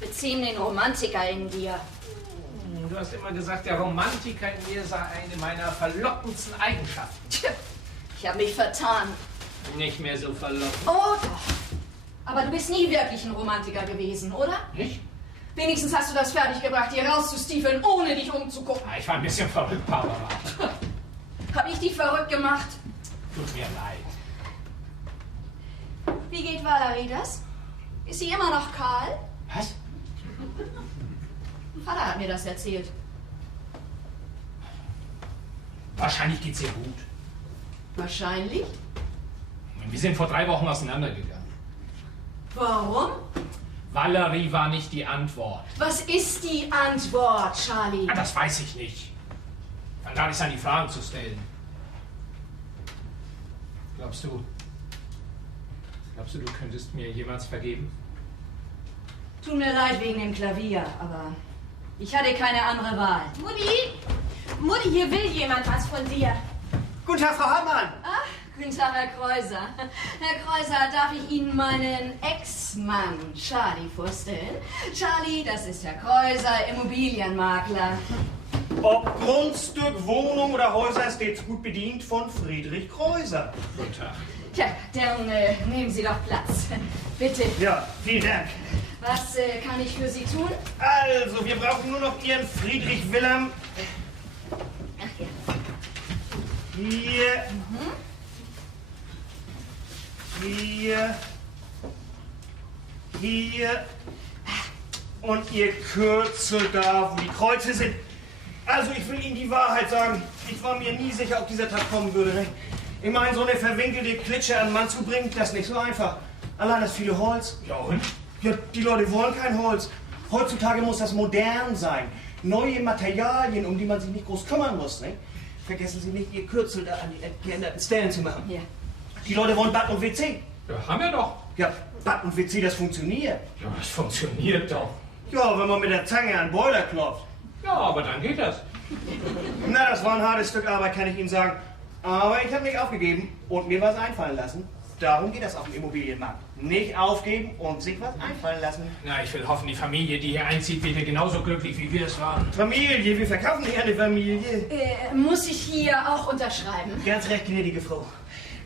Beziehen den Romantiker in dir. Du hast immer gesagt, der Romantiker in mir sei eine meiner verlockendsten Eigenschaften. Tja, ich habe mich vertan. Nicht mehr so verlockend. Oh doch. Aber du bist nie wirklich ein Romantiker gewesen, oder? Nicht? Wenigstens hast du das fertiggebracht, hier rauszustiefeln, ohne dich umzugucken. Ich war ein bisschen verrückt, Barbara. Hab ich dich verrückt gemacht? Tut mir leid. Wie geht Valerie das? Ist sie immer noch kahl? Was? Vater hat mir das erzählt. Wahrscheinlich geht's ihr gut. Wahrscheinlich? Wir sind vor 3 Wochen auseinandergegangen. Warum? Valerie war nicht die Antwort. Was ist die Antwort, Charlie? Das weiß ich nicht. Fang gar nicht an, die Fragen zu stellen. Glaubst du, du könntest mir jemals vergeben? Tut mir leid wegen dem Klavier, aber ich hatte keine andere Wahl. Mutti, hier will jemand was von dir. Guten Tag, Frau Hartmann. Ach, guten Tag, Herr Kreuser. Herr Kreuser, darf ich Ihnen meinen Ex-Mann Charlie vorstellen? Charlie, das ist Herr Kreuser, Immobilienmakler. Ob Grundstück, Wohnung oder Häuser ist stets gut bedient von Friedrich Kreuser. Guten Tag. Tja, dann nehmen Sie doch Platz. Bitte. Ja, vielen Dank. Was kann ich für Sie tun? Also, wir brauchen nur noch Ihren Friedrich Wilhelm. Ach ja. Hier. Hier. Hier. Und Ihr Kürzel da, wo die Kreuze sind. Also, ich will Ihnen die Wahrheit sagen. Ich war mir nie sicher, ob dieser Tag kommen würde. Ne? Ich meine, so eine verwinkelte Klitsche an den Mann zu bringen, das ist nicht so einfach. Allein das viele Holz. Ja und? Ja, die Leute wollen kein Holz. Heutzutage muss das modern sein. Neue Materialien, um die man sich nicht groß kümmern muss. Ne? Vergessen Sie nicht, Ihr Kürzel da an die geänderten Stellen zu machen. Ja. Die Leute wollen Bad und WC. Ja, haben wir doch. Ja, Bad und WC, das funktioniert. Ja, das funktioniert doch. Ja, wenn man mit der Zange an den Boiler klopft. Ja, aber dann geht das. Na, das war ein hartes Stück Arbeit, kann ich Ihnen sagen. Aber ich habe nicht aufgegeben und mir was einfallen lassen. Darum geht das auf dem Immobilienmarkt. Nicht aufgeben und sich was einfallen lassen. Na, ich will hoffen, die Familie, die hier einzieht, wird hier genauso glücklich, wie wir es waren. Familie, wir verkaufen nicht eine Familie. Muss ich hier auch unterschreiben? Ganz recht, gnädige Frau.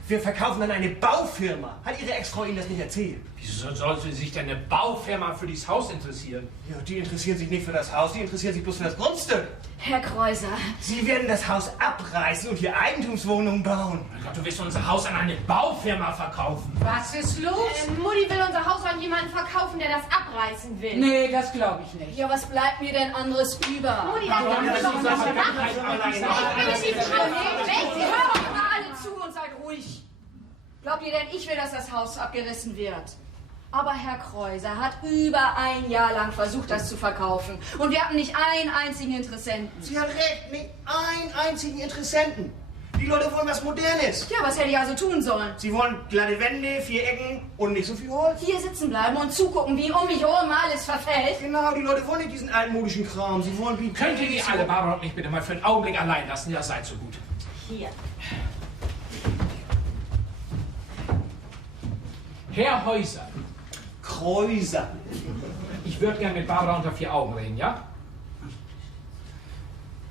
Wir verkaufen an eine Baufirma. Hat Ihre Ex-Frau Ihnen das nicht erzählt? Wieso sollte sich denn eine Baufirma für dieses Haus interessieren? Ja, die interessieren sich nicht für das Haus, die interessieren sich bloß für das Grundstück. Herr Kreuser. Sie werden das Haus abreißen und hier Eigentumswohnungen bauen. Mein Gott, du willst unser Haus an eine Baufirma verkaufen. Was ist los? Mutti will unser Haus an jemanden verkaufen, der das abreißen will. Nee, das glaube ich nicht. Ja, was bleibt mir denn anderes über? Mutti, das Warum? kannst du doch Das ist nicht doch machen. kein Sie hört doch mal alle zu und seid ruhig. Glaubt ihr denn, ich will, dass das Haus abgerissen wird? Aber Herr Kreuser hat über ein Jahr lang versucht, das zu verkaufen. Und wir hatten nicht einen einzigen Interessenten. Sie hat recht, nicht einen einzigen Interessenten. Die Leute wollen was Modernes. Ja, was hätte ich also tun sollen? Sie wollen glatte Wände, 4 Ecken und nicht so viel Holz. Hier sitzen bleiben und zugucken, wie um mich herum alles verfällt. Genau, die Leute wollen nicht diesen altmodischen Kram. Sie wollen wie... Könnt ihr die alle, Barbara und mich bitte mal für einen Augenblick allein lassen? Ja, seid so gut. Hier. Herr Häuser, Häuser. Ich würde gerne mit Barbara unter 4 Augen reden, ja?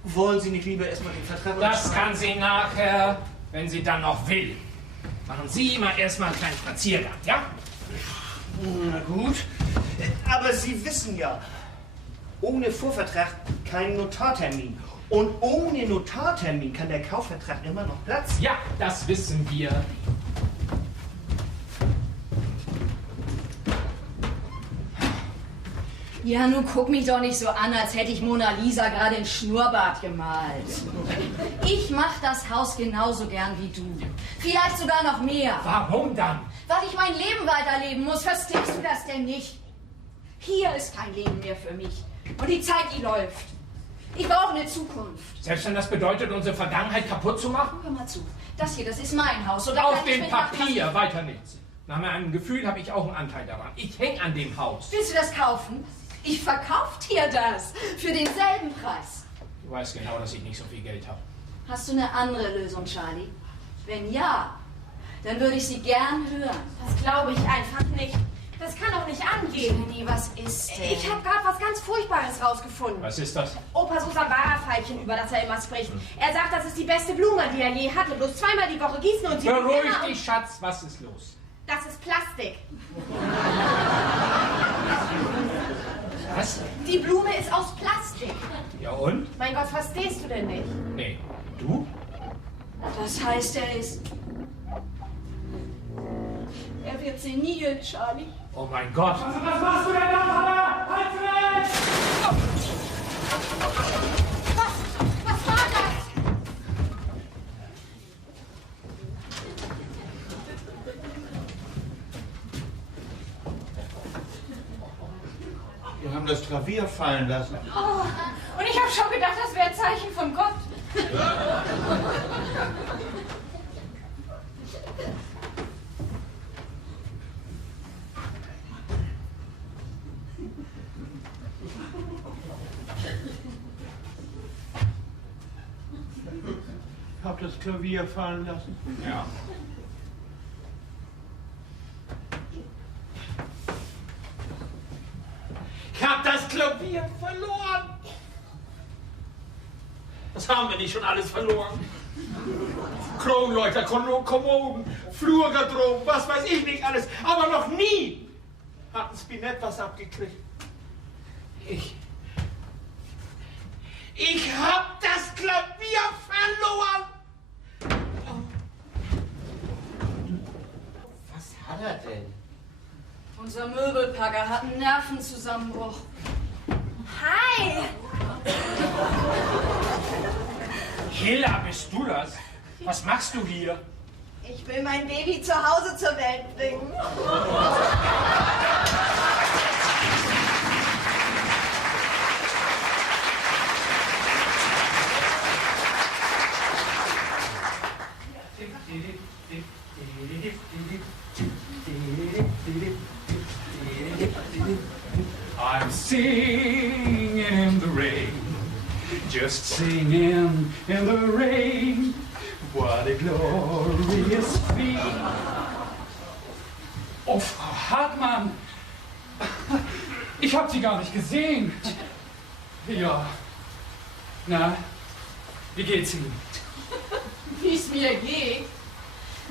Wollen Sie nicht lieber erstmal den Vertrag Das kann sie nachher, wenn sie dann noch will. Machen Sie mal erstmal einen kleinen Spaziergang, ja? Na gut. Aber Sie wissen ja, ohne Vorvertrag kein Notartermin. Und ohne Notartermin kann der Kaufvertrag immer noch platzen. Ja, das wissen wir. Ja, nun guck mich doch nicht so an, als hätte ich Mona Lisa gerade in Schnurrbart gemalt. Ich mach das Haus genauso gern wie du. Vielleicht sogar noch mehr. Warum dann? Weil ich mein Leben weiterleben muss. Verstehst du das denn nicht? Hier ist kein Leben mehr für mich. Und die Zeit, die läuft. Ich brauche eine Zukunft. Selbst wenn das bedeutet, unsere Vergangenheit kaputt zu machen? Hör mal zu. Das hier, das ist mein Haus. Und da Auf kann ich dem mit machen, Papier, weiter nichts. Nach meinem Gefühl habe ich auch einen Anteil daran. Ich hänge an dem Haus. Willst du das kaufen? Ich verkauf dir das. Für denselben Preis. Du weißt genau, dass ich nicht so viel Geld habe. Hast du eine andere Lösung, Charlie? Wenn ja, dann würde ich sie gern hören. Das glaube ich einfach nicht. Das kann doch nicht angehen. Jenny, was ist denn? Ich habe gerade was ganz Furchtbares rausgefunden. Was ist das? Opa Susambara-Veilchen, über das er immer spricht. Er sagt, das ist die beste Blume, die er je hatte. Bloß 2-mal die Woche gießen und sie... Beruhig immer dich, Schatz. Was ist los? Das ist Plastik. Was? Die Blume ist aus Plastik. Ja und? Mein Gott, verstehst du denn nicht? Nee. Du? Das heißt, er wird senil, Charlie. Oh mein Gott. Was machst du denn da, Vater? Halt weg! Was war das? Wir haben das Klavier fallen lassen. Oh, und ich habe schon gedacht, das wäre ein Zeichen von Gott. Ich habe das Klavier fallen lassen. Ja. Ich hab das Klavier verloren. Was haben wir nicht schon alles verloren? Kronleuchter, Kommoden, Flurgarderoben, was weiß ich nicht alles. Aber noch nie hat ein Spinett was abgekriegt. Ich hab das Klavier verloren. Was hat er denn? Unser Möbelpacker hat einen Nervenzusammenbruch. Hi! Hilla, bist du das? Was machst du hier? Ich will mein Baby zu Hause zur Welt bringen. I'm singing in the rain, just singing in the rain. What a glorious feeling. Oh, Frau Hartmann, ich hab Sie gar nicht gesehen. Ja, na, wie geht's Ihnen? Wie es mir geht?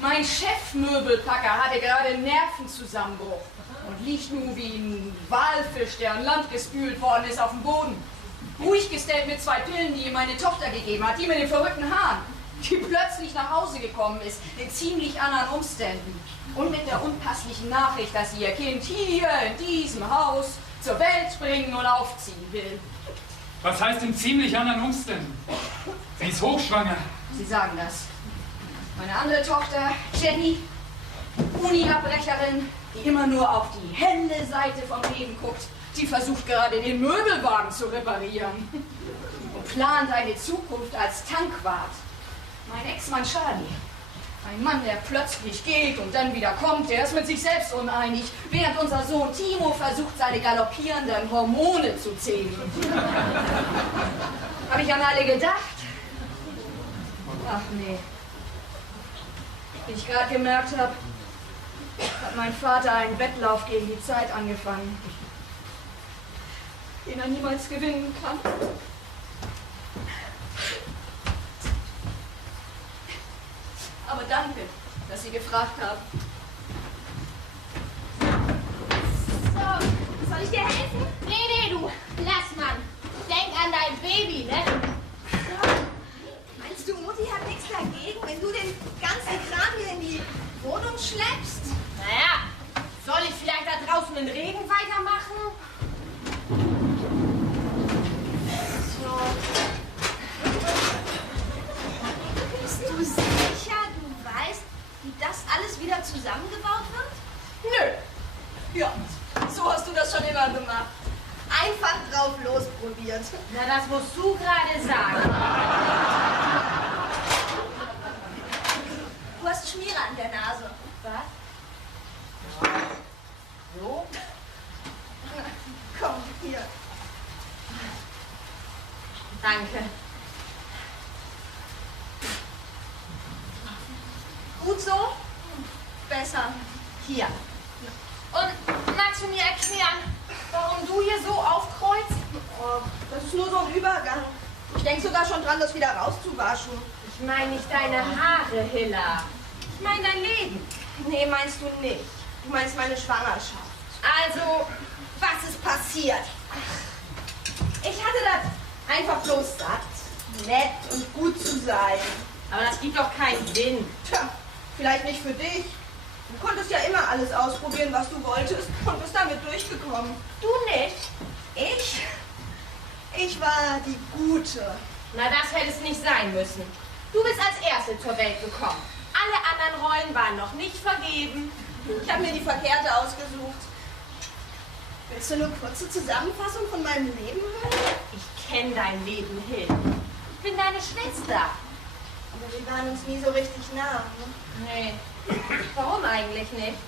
Mein Chefmöbelpacker hatte gerade einen Nervenzusammenbruch und liegt nun wie ein Walfisch, der an Land gespült worden ist, auf dem Boden. Ruhig gestellt mit 2 Pillen, die ihm meine Tochter gegeben hat, die mit den verrückten Haaren, die plötzlich nach Hause gekommen ist, in ziemlich anderen Umständen. Und mit der unpasslichen Nachricht, dass sie ihr Kind hier in diesem Haus zur Welt bringen und aufziehen will. Was heißt in ziemlich anderen Umständen? Sie ist hochschwanger. Sie sagen das. Meine andere Tochter, Jenny, Uni-Abbrecherin, die immer nur auf die helle Seite vom Leben guckt, die versucht gerade den Möbelwagen zu reparieren und plant eine Zukunft als Tankwart. Mein Ex-Mann Charlie, ein Mann, der plötzlich geht und dann wieder kommt, der ist mit sich selbst uneinig, während unser Sohn Timo versucht, seine galoppierenden Hormone zu zähmen. Habe ich an alle gedacht? Ach nee. Wie ich gerade gemerkt habe, hat mein Vater einen Wettlauf gegen die Zeit angefangen, den er niemals gewinnen kann. Aber danke, dass Sie gefragt haben. So, soll ich dir helfen? Nee, du. Lass, Mann. Denk an dein Baby, ne? Ja. Meinst du, Mutti hat nichts dagegen, wenn du den ganzen Kram hier in die Wohnung schleppst? Naja, soll ich vielleicht da draußen im Regen weitermachen? So. Bist du sicher, du weißt, wie das alles wieder zusammengebaut wird? Nö. Ja, so hast du das schon immer gemacht. Einfach drauf losprobiert. Na, das musst du gerade sagen. Du hast Schmiere an der Nase. Was? So? Komm, hier. Danke. Gut so? Besser. Hier. Und magst du mir erklären, warum du hier so aufkreuzt? Oh, das ist nur so ein Übergang. Ich denke sogar schon dran, das wieder rauszuwaschen. Ich meine nicht deine Haare, Hilla. Ich meine dein Leben. Nee, meinst du nicht. Du meinst meine Schwangerschaft. Also, Was ist passiert? Ich hatte das einfach bloß satt, nett und gut zu sein. aber das gibt doch keinen Sinn. Tja, vielleicht nicht für dich. Du konntest ja immer alles ausprobieren, was du wolltest und bist damit durchgekommen. Du nicht? Ich? Ich war die Gute. Na, das hätte es nicht sein müssen. Du bist als Erste zur Welt gekommen. Alle anderen Rollen waren noch nicht vergeben. Ich habe mir die verkehrte ausgesucht. Willst du eine kurze Zusammenfassung von meinem Leben hören? Ich kenne dein Leben, Hill. Ich bin deine Schwester. Aber wir waren uns nie so richtig nah. Ne? Nee. Warum eigentlich nicht?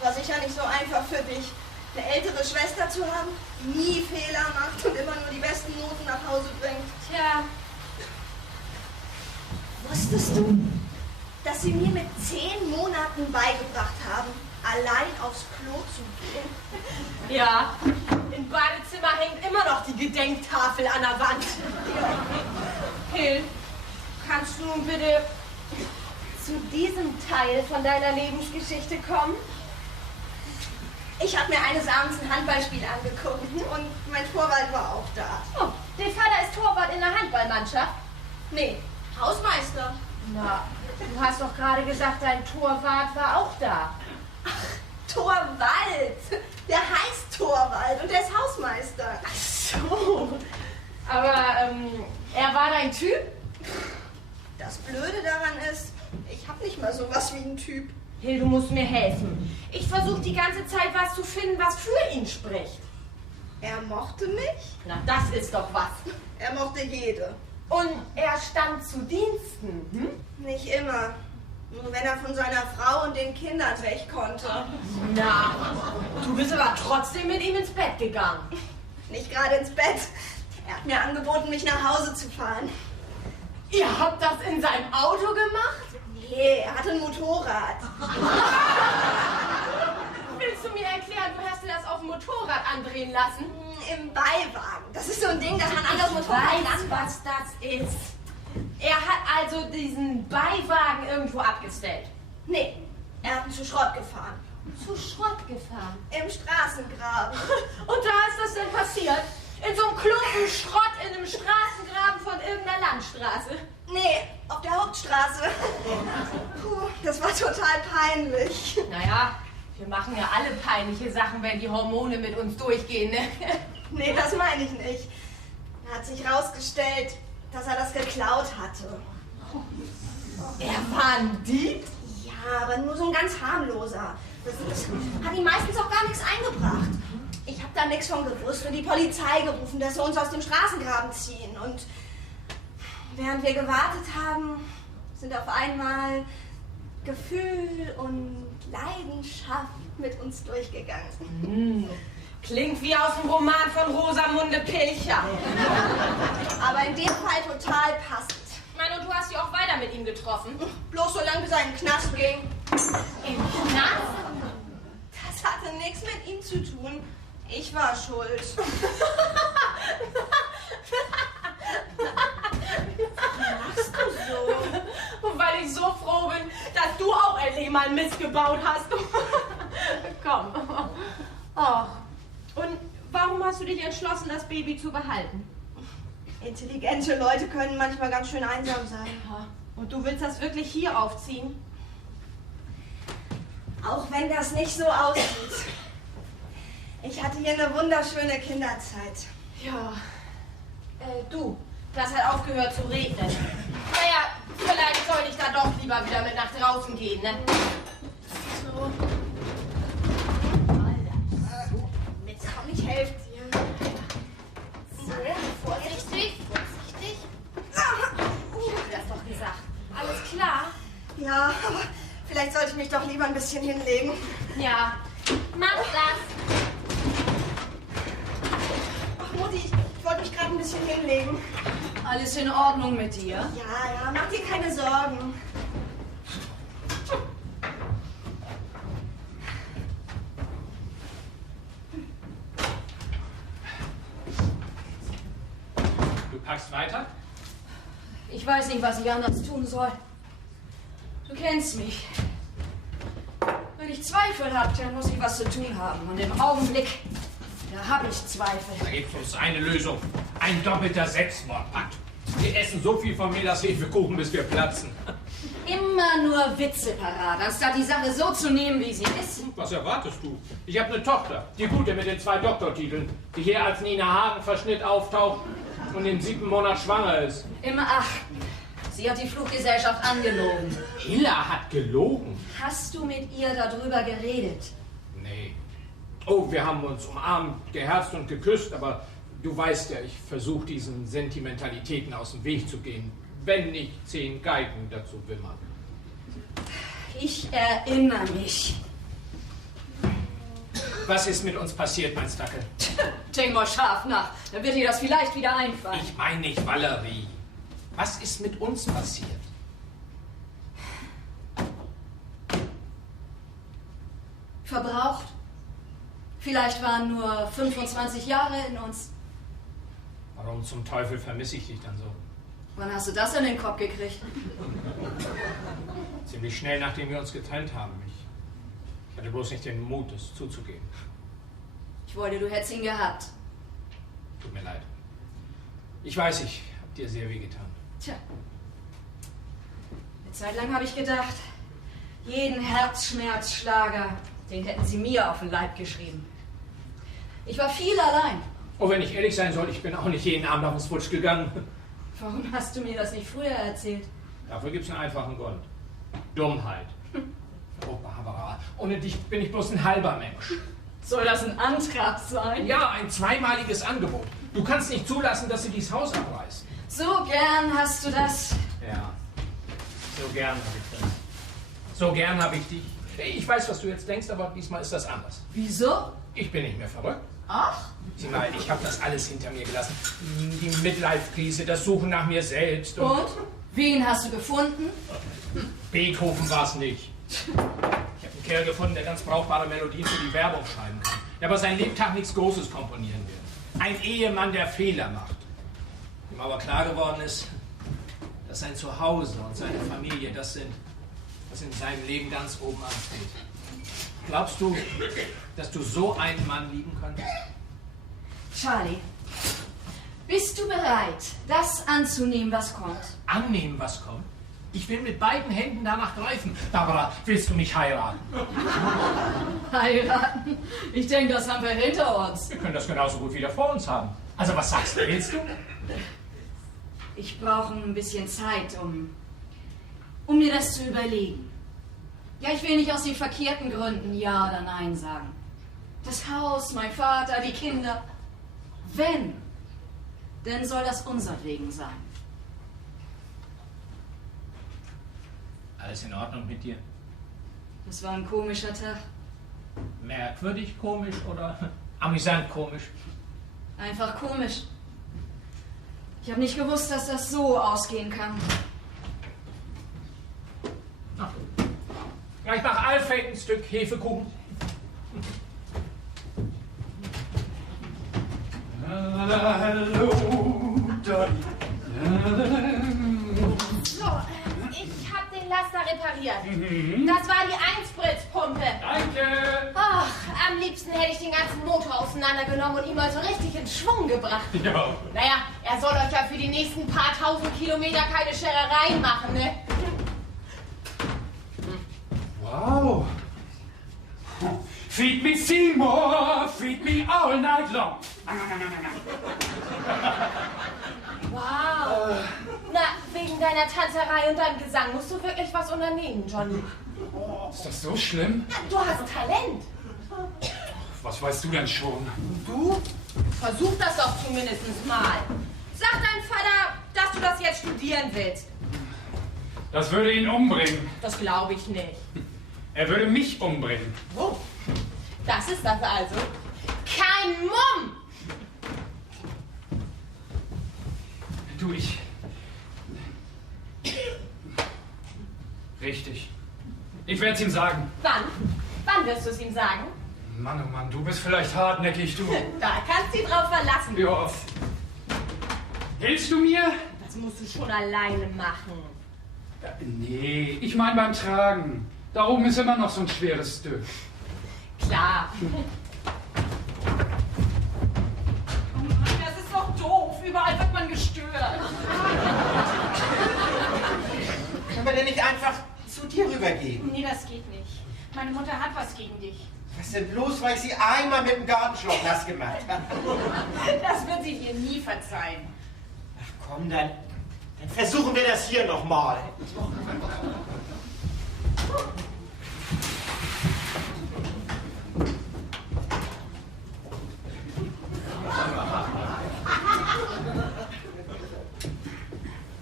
War sicher nicht so einfach für dich, eine ältere Schwester zu haben, die nie Fehler macht und immer nur die besten Noten nach Hause bringt. Tja, Wusstest du, dass sie mir mit 10 Monaten beigebracht haben, allein aufs Klo zu gehen? ja. Im Badezimmer hängt immer noch die Gedenktafel an der Wand. Hill, kannst du nun bitte zu diesem Teil von deiner Lebensgeschichte kommen? Ich habe mir eines Abends ein Handballspiel angeguckt und mein Torwart war auch da. Oh, der Vater ist Torwart in der Handballmannschaft. Nee, Hausmeister. Na, du hast doch gerade gesagt, dein Torwart war auch da. Torwald. Der heißt Torwald und der ist Hausmeister. Ach so. Aber, er war dein Typ? Das Blöde daran ist, ich habe nicht mal sowas wie einen Typ. Hill, du musst mir helfen. Ich versuche die ganze Zeit was zu finden, was für ihn spricht. Er mochte mich. Na, das ist doch was. Er mochte jede. Und er stand zu Diensten, hm? Nicht immer. Nur wenn er von seiner Frau und den Kindern weg konnte. Na, du bist aber trotzdem mit ihm ins Bett gegangen. Nicht gerade ins Bett. Er hat mir angeboten, mich nach Hause zu fahren. Ihr habt das in seinem Auto gemacht? Nee, er hatte ein Motorrad. Willst du mir erklären, du hast dir das auf dem Motorrad andrehen lassen? Im Beiwagen. Das ist so ein Ding, das man an das Motorrad Weißt, was das ist? Er hat also diesen Beiwagen irgendwo abgestellt. Nee, er hat ihn zu Schrott gefahren. Zu Schrott gefahren? Im Straßengraben. Und da ist das denn passiert? In so einem Klumpen Schrott in einem Straßengraben von irgendeiner Landstraße? Nee, auf der Hauptstraße. Puh, das war total peinlich. Naja, wir machen ja alle peinliche Sachen, wenn die Hormone mit uns durchgehen, ne? Nee, das meine ich nicht. Da hat sich rausgestellt, dass er das geklaut hatte. Er war ein Dieb? Ja, aber nur so ein ganz harmloser. Das hat ihm meistens auch gar nichts eingebracht. Ich habe da nichts von gewusst und die Polizei gerufen, dass sie uns aus dem Straßengraben ziehen. Und während wir gewartet haben, sind auf einmal Gefühl und Leidenschaft mit uns durchgegangen. Klingt wie aus dem Roman von Rosamunde Pilcher. Aber in dem Fall total passend. Ich meine, und du hast dich auch weiter mit ihm getroffen. Bloß so lange, bis er in den Knast ging. Im Knast? Das hatte nichts mit ihm zu tun. Ich war schuld. Was machst du so? Und weil ich so froh bin, dass du auch endlich mal Mist gebaut hast. Komm. Oh. Und warum hast du dich entschlossen, das Baby zu behalten? Intelligente Leute können manchmal ganz schön einsam sein. Und du willst das wirklich hier aufziehen? Auch wenn das nicht so aussieht. Ich hatte hier eine wunderschöne Kinderzeit. Ja. Du, das hat aufgehört zu regnen. Naja, vielleicht soll ich da doch lieber wieder mit nach draußen gehen, ne? So. Jetzt komm, ich helfe dir. So, vorsichtig, vorsichtig. Ich hab dir das doch gesagt. Alles klar? Ja, aber vielleicht sollte ich mich doch lieber ein bisschen hinlegen. Ja, mach das. Ach, Mutti, ich wollte mich gerade ein bisschen hinlegen. Alles in Ordnung mit dir? Ja, mach dir keine Sorgen. Du packst weiter? Ich weiß nicht, was ich anders tun soll. Du kennst mich. Wenn ich Zweifel habe, dann muss ich was zu tun haben. Und im Augenblick, da habe ich Zweifel. Da gibt es eine Lösung. Ein doppelter Selbstmordpakt. Wir essen so viel von Melas Hefekuchen, bis wir platzen. Immer nur Witze parat, anstatt die Sache so zu nehmen, wie sie ist. Was erwartest du? Ich habe eine Tochter, die gute mit den 2 Doktortiteln, die hier als Nina Hagen-Verschnitt auftaucht und im 7. Monat schwanger ist. Immer achten. Sie hat die Fluggesellschaft angelogen. Hilla hat gelogen? Hast du mit ihr darüber geredet? Nee. Oh, wir haben uns umarmt, geherzt und geküsst, aber du weißt ja, ich versuche diesen Sentimentalitäten aus dem Weg zu gehen, wenn nicht 10 Geigen dazu wimmern. Ich erinnere mich. Was ist mit uns passiert, mein Stackel? Denk mal scharf nach, dann wird dir das vielleicht wieder einfallen. Ich meine nicht Valerie. Was ist mit uns passiert? Verbraucht. Vielleicht waren nur 25 Jahre in uns. Warum zum Teufel vermisse ich dich dann so? Wann hast du das in den Kopf gekriegt? Ziemlich schnell, nachdem wir uns getrennt haben. Ich hatte bloß nicht den Mut, es zuzugeben. Ich wollte, du hättest ihn gehabt. Tut mir leid. Ich weiß, ich habe dir sehr wehgetan. Tja. Eine Zeit lang habe ich gedacht, jeden Herzschmerzschlager, den hätten sie mir auf den Leib geschrieben. Ich war viel allein. Oh, wenn ich ehrlich sein soll, ich bin auch nicht jeden Abend auf den Switch gegangen. Warum hast du mir das nicht früher erzählt? Dafür gibt es einen einfachen Grund. Dummheit. Oh, Barbara, ohne dich bin ich bloß ein halber Mensch. Soll das ein Antrag sein? Ja, ein zweimaliges Angebot. Du kannst nicht zulassen, dass sie dieses Haus abreißen. So gern hast du das. Ja, so gern habe ich das. So gern habe ich dich. Ich weiß, was du jetzt denkst, aber diesmal ist das anders. Wieso? Ich bin nicht mehr verrückt. Ach? Sieh mal, ich habe das alles hinter mir gelassen. Die Midlife-Krise, das Suchen nach mir selbst. Und? Wen hast du gefunden? Beethoven war es nicht. Ich habe einen Kerl gefunden, der ganz brauchbare Melodien für die Werbung schreiben kann. Der aber sein Lebtag nichts Großes komponieren will. Ein Ehemann, der Fehler macht. Ihm aber klar geworden ist, dass sein Zuhause und seine Familie das sind, was in seinem Leben ganz oben ansteht. Glaubst du, dass du so einen Mann lieben könntest? Charlie, bist du bereit, das anzunehmen, was kommt? Annehmen, was kommt? Ich will mit beiden Händen danach greifen. Barbara, willst du mich heiraten? Heiraten? Ich denke, das haben wir hinter uns. Wir können das genauso gut wieder vor uns haben. Also was sagst du, willst du? Ich brauche ein bisschen Zeit, um mir das zu überlegen. Ja, ich will nicht aus den verkehrten Gründen Ja oder Nein sagen. Das Haus, mein Vater, die Kinder. Wenn, dann soll das unsertwegen sein. Alles in Ordnung mit dir? Das war ein komischer Tag. Merkwürdig komisch oder amüsant komisch? Einfach komisch. Ich habe nicht gewusst, dass das so ausgehen kann. Ach, Gleich nach Alfred ein Stück Hefekuchen. Hallo, Dolly. So, ich hab den Laster repariert. Das war die Einspritzpumpe. Danke. Ach, am liebsten hätte ich den ganzen Motor auseinandergenommen und ihn mal so richtig in Schwung gebracht. Ja. Naja, er soll euch ja für die nächsten paar tausend Kilometer keine Scherereien machen, ne? Wow. Feed me Seymour, feed me all night long. Wow. Na, wegen deiner Tanzerei und deinem Gesang musst du wirklich was unternehmen, Johnny. Ist das so schlimm? Du hast Talent. Was weißt du denn schon? Du? Versuch das doch zumindest mal. Sag deinem Vater, dass du das jetzt studieren willst. Das würde ihn umbringen. Das glaube ich nicht. Er würde mich umbringen. Oh, das ist das also. Kein Mumm! Du, ich... Richtig. Ich werde es ihm sagen. Wann? Wann wirst du es ihm sagen? Mann, oh Mann, du bist vielleicht hartnäckig, du. Da kannst du dich drauf verlassen. Ja. Hilfst du mir? Das musst du schon alleine machen. Nee, ich meine beim Tragen. Da oben ist immer noch so ein schweres Stück. Klar. Das ist doch doof. Überall wird man gestört. Können wir denn nicht einfach zu dir rübergehen? Nee, das geht nicht. Meine Mutter hat was gegen dich. Was denn bloß, weil ich sie einmal mit dem Gartenschlauch nass gemacht habe? Das wird sie dir nie verzeihen. Ach komm, dann versuchen wir das hier nochmal.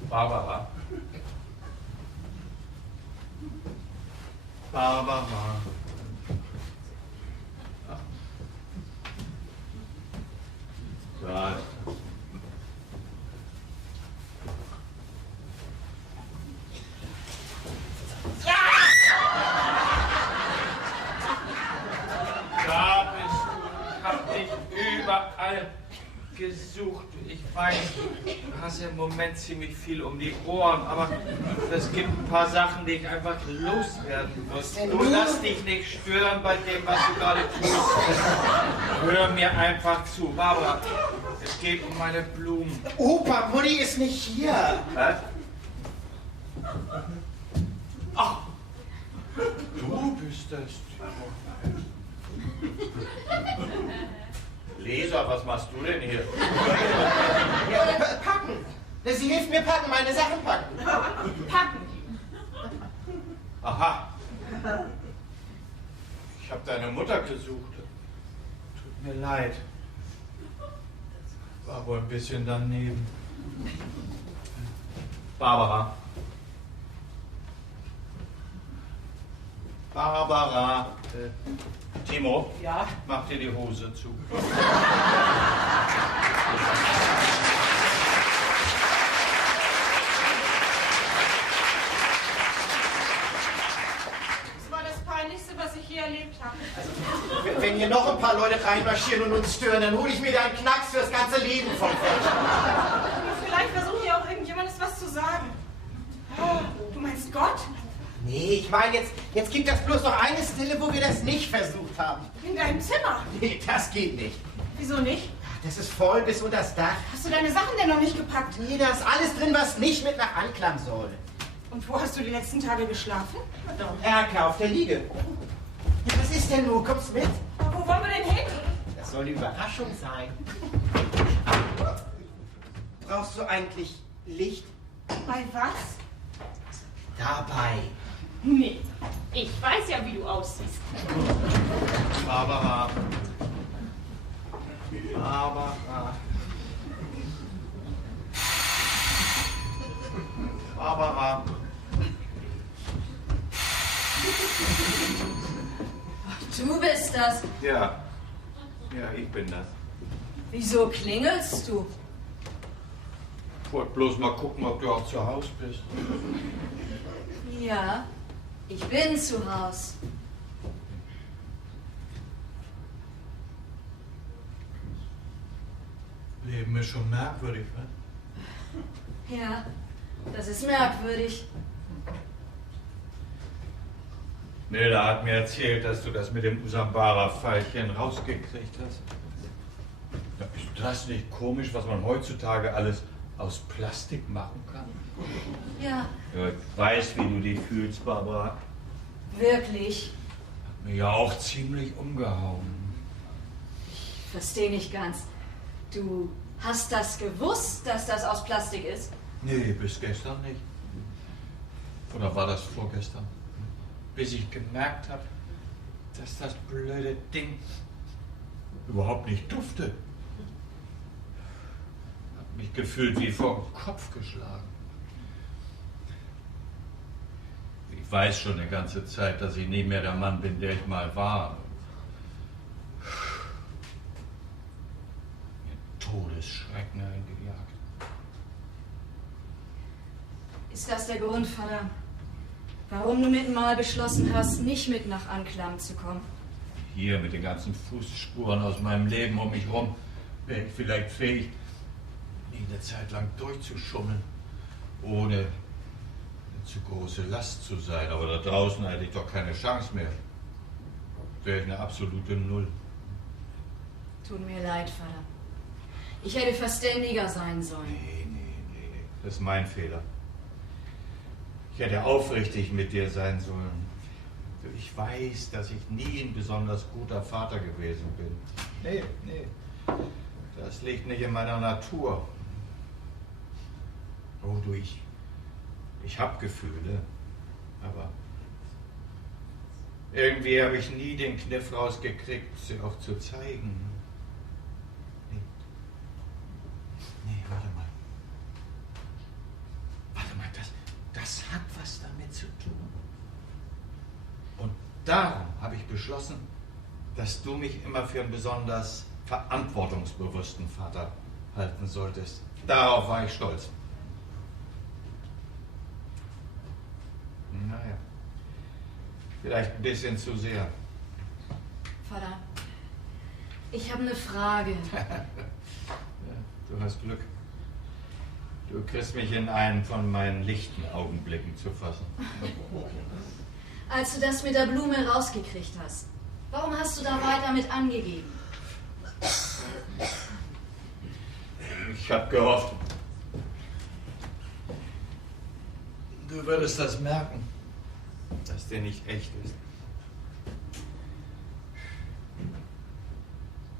Barbara. Barbara. Ach. Da ist er. Da bist du. Ich hab dich überall gesucht. Ich weiß, du hast im Moment ziemlich viel um die Ohren, aber es gibt ein paar Sachen, die ich einfach loswerden muss. Du lass dich nicht stören bei dem, was du gerade tust. Hör mir einfach zu. Barbara, es geht um meine Blumen. Opa, Mutti ist nicht hier. Was? Ach, du bist das. Leser, was machst du denn hier? Ja, packen. Sie hilft mir packen, meine Sachen packen. Packen. Aha. Ich habe deine Mutter gesucht. Tut mir leid. War wohl ein bisschen daneben. Barbara. Barbara. Timo? Ja? Mach dir die Hose zu. Was war das Peinlichste, was ich je erlebt habe? Also, wenn hier noch ein paar Leute reinmarschieren und uns stören, dann hole ich mir da einen Knacks fürs ganze Leben vom Feld. Vielleicht versucht ja auch irgendjemand was zu sagen. Oh, du meinst Gott? Nee, ich meine, jetzt gibt es bloß noch eine Stelle, wo wir das nicht versucht haben. In deinem Zimmer? Nee, das geht nicht. Wieso nicht? Das ist voll bis unter das Dach. Hast du deine Sachen denn noch nicht gepackt? Nee, da ist alles drin, was nicht mit nach Anklam soll. Und wo hast du die letzten Tage geschlafen? Erker auf der Liege. Ja, was ist denn nun? Kommst mit? Aber wo wollen wir denn hin? Das soll die Überraschung sein. Brauchst du eigentlich Licht? Bei was? Dabei. Nee, ich weiß ja, wie du aussiehst. Barbara. Barbara. Barbara. Du bist das. Ja. Ja, ich bin das. Wieso klingelst du? Ich wollte bloß mal gucken, ob du auch zu Hause bist. Ja. Ich bin zu Haus. Leben ist schon merkwürdig, ne? Ja, das ist merkwürdig. Milda hat mir erzählt, dass du das mit dem Usambara-Pfeilchen rausgekriegt hast. Ja, ist das nicht komisch, was man heutzutage alles aus Plastik machen kann? Ja. Ja, ich weiß, wie du dich fühlst, Barbara. Wirklich? Hat mir ja auch ziemlich umgehauen. Ich verstehe nicht ganz. Du hast das gewusst, dass das aus Plastik ist? Nee, bis gestern nicht. Oder war das vorgestern? Bis ich gemerkt habe, dass das blöde Ding überhaupt nicht duftet. Hab mich gefühlt wie vor den Kopf geschlagen. Ich weiß schon eine ganze Zeit, dass ich nicht mehr der Mann bin, der ich mal war. Mir Todesschrecken eingejagt. Ist das der Grund, Vater, warum du mit mal beschlossen hast, nicht mit nach Anklam zu kommen? Hier mit den ganzen Fußspuren aus meinem Leben um mich rum wäre ich vielleicht fähig, eine Zeit lang durchzuschummeln, ohne eine zu große Last zu sein. Aber da draußen hätte ich doch keine Chance mehr. Wäre ich eine absolute Null. Tut mir leid, Vater. Ich hätte verständiger sein sollen. Nee. Das ist mein Fehler. Ich hätte aufrichtig mit dir sein sollen. Ich weiß, dass ich nie ein besonders guter Vater gewesen bin. Nee. Das liegt nicht in meiner Natur. Oh du, ich habe Gefühle, aber irgendwie habe ich nie den Kniff rausgekriegt, sie auch zu zeigen. Nee, warte mal. Das hat was damit zu tun. Und darum habe ich beschlossen, dass du mich immer für einen besonders verantwortungsbewussten Vater halten solltest. Darauf war ich stolz. Naja, vielleicht ein bisschen zu sehr. Vater, ich habe eine Frage. Ja, du hast Glück. Du kriegst mich in einen von meinen lichten Augenblicken zu fassen. Als du das mit der Blume rausgekriegt hast, warum hast du da weiter mit angegeben? Ich habe gehofft, du würdest das merken, dass der nicht echt ist.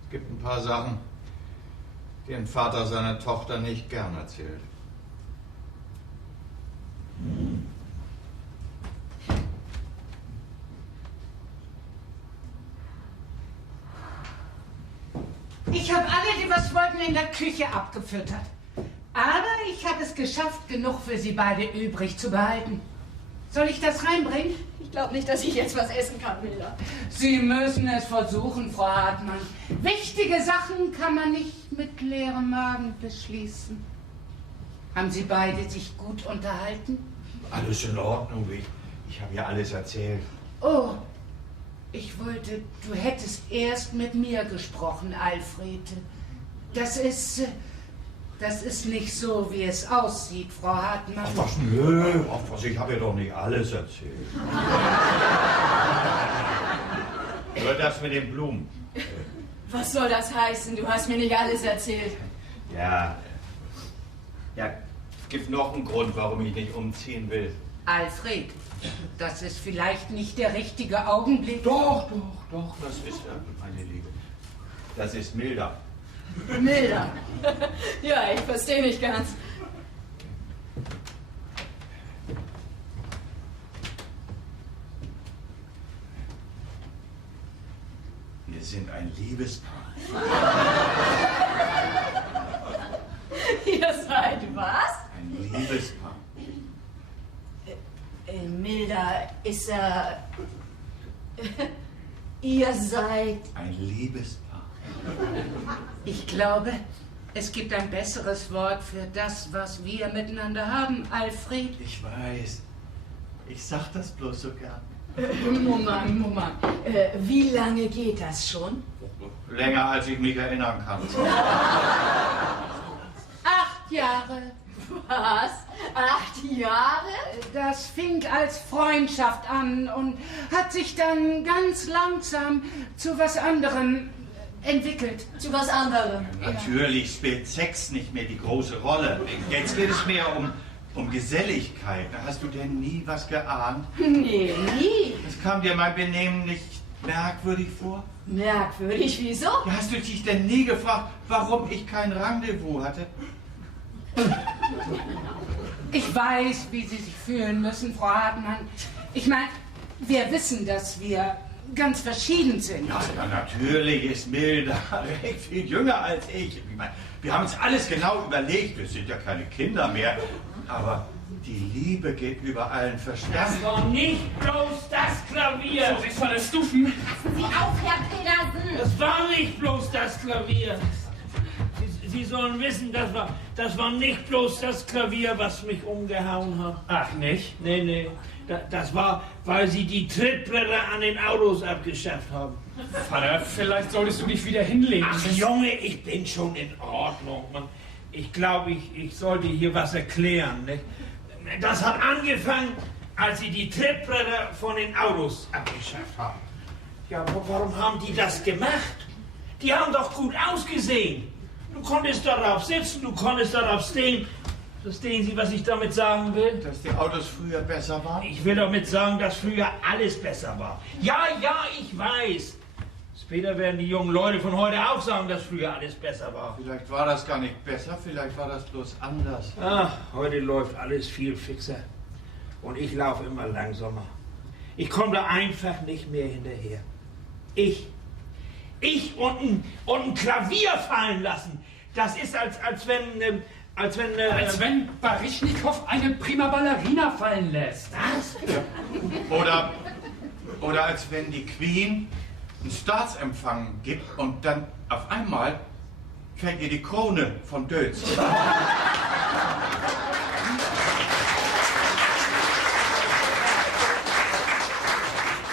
Es gibt ein paar Sachen, die ein Vater seiner Tochter nicht gern erzählt. Ich habe alle, die was wollten, in der Küche abgefüttert. Aber ich habe es geschafft, genug für Sie beide übrig zu behalten. Soll ich das reinbringen? Ich glaube nicht, dass ich jetzt was essen kann, Milda. Sie müssen es versuchen, Frau Hartmann. Wichtige Sachen kann man nicht mit leerem Magen beschließen. Haben Sie beide sich gut unterhalten? Alles in Ordnung, ich habe ja alles erzählt. Oh, ich wollte, du hättest erst mit mir gesprochen, Alfred. Das ist nicht so, wie es aussieht, Frau Hartmann. Ach was, nö, ach was, ich habe ja doch nicht alles erzählt. Nur das mit den Blumen. Was soll das heißen? Du hast mir nicht alles erzählt. Ja, es gibt noch einen Grund, warum ich nicht umziehen will. Alfred, das ist vielleicht nicht der richtige Augenblick. Doch, das ist meine Liebe. Das ist Milda. Milda? Ja, ich verstehe nicht ganz. Wir sind ein Liebespaar. Ihr seid was? Ein Liebespaar. Milda, ist er... Ihr seid... Ein Liebespaar. Ich glaube, es gibt ein besseres Wort für das, was wir miteinander haben, Alfred. Ich weiß. Ich sag das bloß so gern. Moment. Wie lange geht das schon? Länger, als ich mich erinnern kann. 8 Jahre. Was? 8 Jahre? Das fing als Freundschaft an und hat sich dann ganz langsam zu was anderem entwickelt. Zu was anderem? Natürlich spielt Sex nicht mehr die große Rolle. Jetzt geht es mehr um Geselligkeit. Hast du denn nie was geahnt? Nee, nie. Es kam dir mein Benehmen nicht merkwürdig vor? Merkwürdig, wieso? Ja, hast du dich denn nie gefragt, warum ich kein Rendezvous hatte? Ich weiß, wie Sie sich fühlen müssen, Frau Hartmann. Ich meine, wir wissen, dass wir ganz verschieden sind. Ja, natürlich ist Milda recht viel jünger als ich. Ich meine, wir haben uns alles genau überlegt. Wir sind ja keine Kinder mehr. Aber die Liebe geht über allen Verstand. Das war nicht bloß das Klavier. So, von den Stufen. Passen Sie auf, Herr Pedersen. Das war nicht bloß das Klavier. Sie sollen wissen, das war nicht bloß das Klavier, was mich umgehauen hat. Ach, nicht? Nee. Das war, weil sie die Trittbretter an den Autos abgeschafft haben. Vater, vielleicht solltest du dich wieder hinlegen. Ach Junge, ich bin schon in Ordnung. Mann. Ich glaube, ich sollte hier was erklären. Nicht? Das hat angefangen, als sie die Trittbretter von den Autos abgeschafft haben. Ja, warum haben die das gemacht? Die haben doch gut ausgesehen. Du konntest darauf sitzen, du konntest darauf stehen. Verstehen Sie, was ich damit sagen will? Dass die Autos früher besser waren? Ich will damit sagen, dass früher alles besser war. Ja, ich weiß. Später werden die jungen Leute von heute auch sagen, dass früher alles besser war. Vielleicht war das gar nicht besser, vielleicht war das bloß anders. Ach, heute läuft alles viel fixer. Und ich laufe immer langsamer. Ich komme da einfach nicht mehr hinterher. Ich und ein Klavier fallen lassen. Das ist als wenn Baryschnikow eine prima Ballerina fallen lässt. Was? Ja. Oder als wenn die Queen einen Staatsempfang gibt und dann auf einmal fällt ihr die Krone vom Dötz.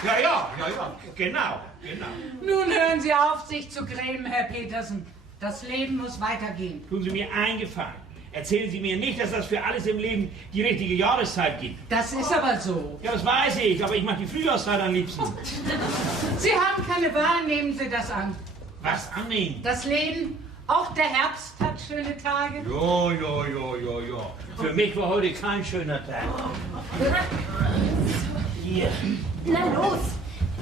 Ja, genau. Nun hören Sie auf, sich zu grämen, Herr Petersen. Das Leben muss weitergehen. Tun Sie mir einen Gefallen. Erzählen Sie mir nicht, dass das für alles im Leben die richtige Jahreszeit gibt. Das ist aber so. Ja, das weiß ich, aber ich mache die Frühjahrszeit am liebsten. Sie haben keine Wahl, nehmen Sie das an. Was annehmen? Das Leben, auch der Herbst hat schöne Tage. Ja. Für mich war heute kein schöner Tag. Hier. Na los,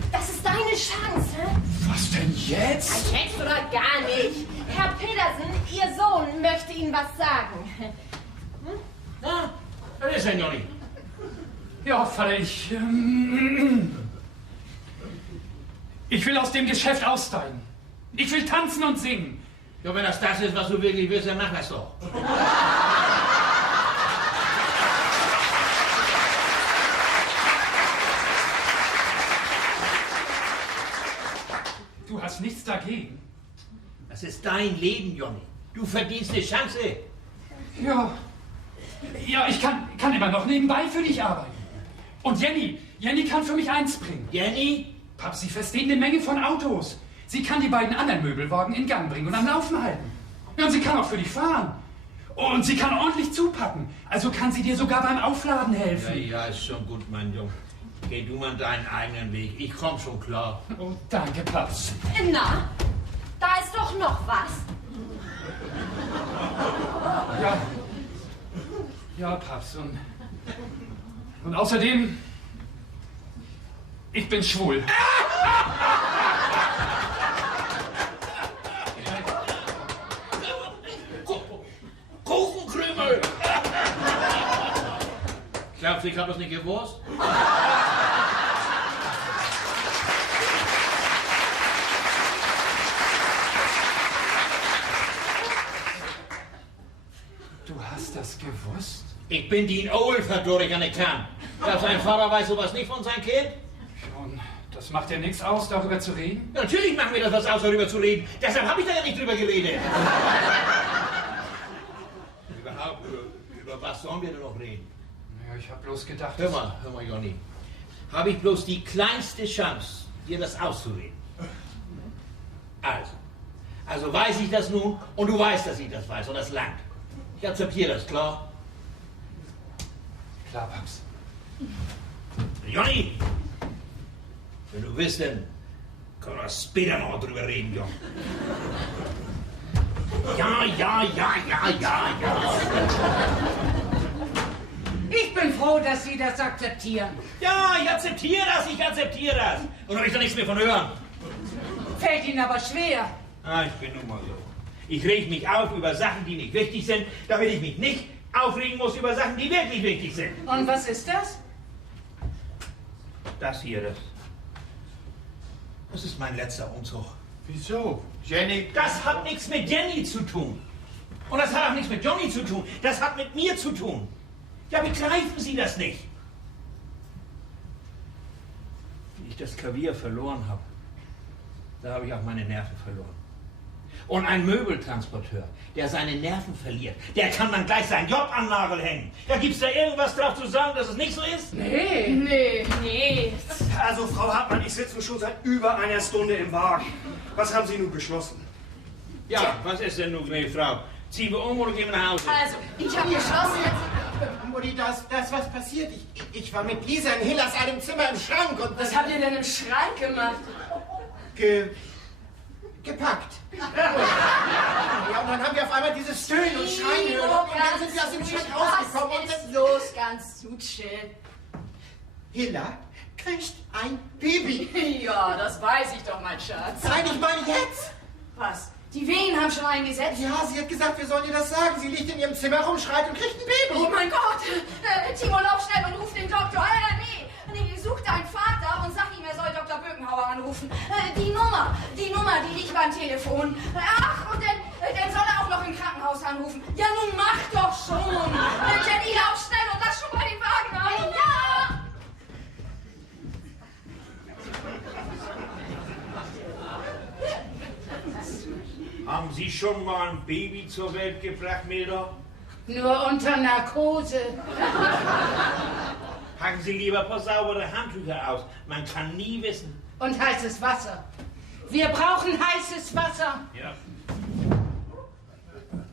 das ist deine Chance. Was denn jetzt? Ein Text oder gar nicht. Herr Pedersen, Ihr Sohn möchte Ihnen was sagen. Na, was ist denn, Johnny? Ja, Vater, ich will aus dem Geschäft aussteigen. Ich will tanzen und singen. Ja, wenn das ist, was du wirklich willst, dann mach das doch. Du hast nichts dagegen. Das ist dein Leben, Johnny. Du verdienst eine Chance. Ja, ich kann immer noch nebenbei für dich arbeiten. Und Jenny kann für mich eins bringen. Jenny? Paps, sie versteht eine Menge von Autos. Sie kann die beiden anderen Möbelwagen in Gang bringen und am Laufen halten. Ja, und sie kann auch für dich fahren. Und sie kann ordentlich zupacken. Also kann sie dir sogar beim Aufladen helfen. Ja, ist schon gut, mein Junge. Geh du mal deinen eigenen Weg. Ich komm schon klar. Oh, danke, Paps. Na, da ist doch noch was. Ja, Paps. Und außerdem, ich bin schwul. Kuchenkrümel! Glaubst du, ich hab das nicht gewusst? Du hast das gewusst? Ich bin Dean Oldford, durch ich nicht kann. Dass sein Vater weiß sowas nicht von seinem Kind? Schon. Das macht dir nichts aus, darüber zu reden? Ja, natürlich macht mir das was aus, darüber zu reden. Deshalb habe ich da ja nicht drüber geredet. Überhaupt, über was sollen wir denn noch reden? Ja, ich habe bloß gedacht... Hör mal, Johnny. Habe ich bloß die kleinste Chance, dir das auszureden. Also weiß ich das nun und du weißt, dass ich das weiß und das langt. Ich akzeptiere das, klar? Klar, Paps. Johnny! Wenn du willst, dann können wir später noch drüber reden, John. Ja. Ich bin froh, dass Sie das akzeptieren. Ja, ich akzeptiere das. Und habe ich da nichts mehr von hören. Fällt Ihnen aber schwer. Ich bin nun mal so. Ich reg mich auf über Sachen, die nicht wichtig sind, damit ich mich nicht aufregen muss über Sachen, die wirklich wichtig sind. Und was ist das? Das hier, das ist mein letzter Umzug. Wieso? Jenny? Das hat nichts mit Jenny zu tun. Und das hat auch nichts mit Johnny zu tun. Das hat mit mir zu tun. Ja, begreifen Sie das nicht? Wie ich das Klavier verloren habe, da habe ich auch meine Nerven verloren. Und ein Möbeltransporteur, der seine Nerven verliert, der kann dann gleich seinen Job an den Nagel hängen. Ja, gibt's da irgendwas drauf zu sagen, dass es nicht so ist? Nee. Also, Frau Hartmann, ich sitze schon seit über einer Stunde im Wagen. Was haben Sie nun beschlossen? Ja, was ist denn nun, gnädige Frau? Ziehen wir um oder gehen wir nach Hause? Also, ich habe beschlossen... Mutti, das was passiert. Ich war mit Lisa in Hillers einem Zimmer im Schrank und... Was habt ihr denn im Schrank gemacht? Gepackt. Ja, und dann haben wir auf einmal dieses Stöhnen und Schreien gehört. Und dann sind wir aus dem Schrank rausgekommen und... Was ist los, ganz zu chill? Hilla kriegt ein Baby. Ja, das weiß ich doch, mein Schatz. Nein, ich meine jetzt. Was? Die Wehen haben schon eingesetzt? Ja, sie hat gesagt, wir sollen ihr das sagen. Sie liegt in ihrem Zimmer rum, schreit und kriegt ein Baby. Oh mein Gott! Timo, lauf schnell und ruf den Doktor. Nee, such deinen Vater und sag ihm, er soll Dr. Bökenhauer anrufen. Die Nummer, die liegt beim Telefon. Ach, und dann soll er auch noch im Krankenhaus anrufen. Ja, nun mach doch schon. Jenny, lauf schnell und lass schon mal den Wagen ein. Ja! Haben Sie schon mal ein Baby zur Welt gebracht, Milda? Nur unter Narkose. Packen Sie lieber ein paar saubere Handtücher aus. Man kann nie wissen. Und heißes Wasser. Wir brauchen heißes Wasser. Ja.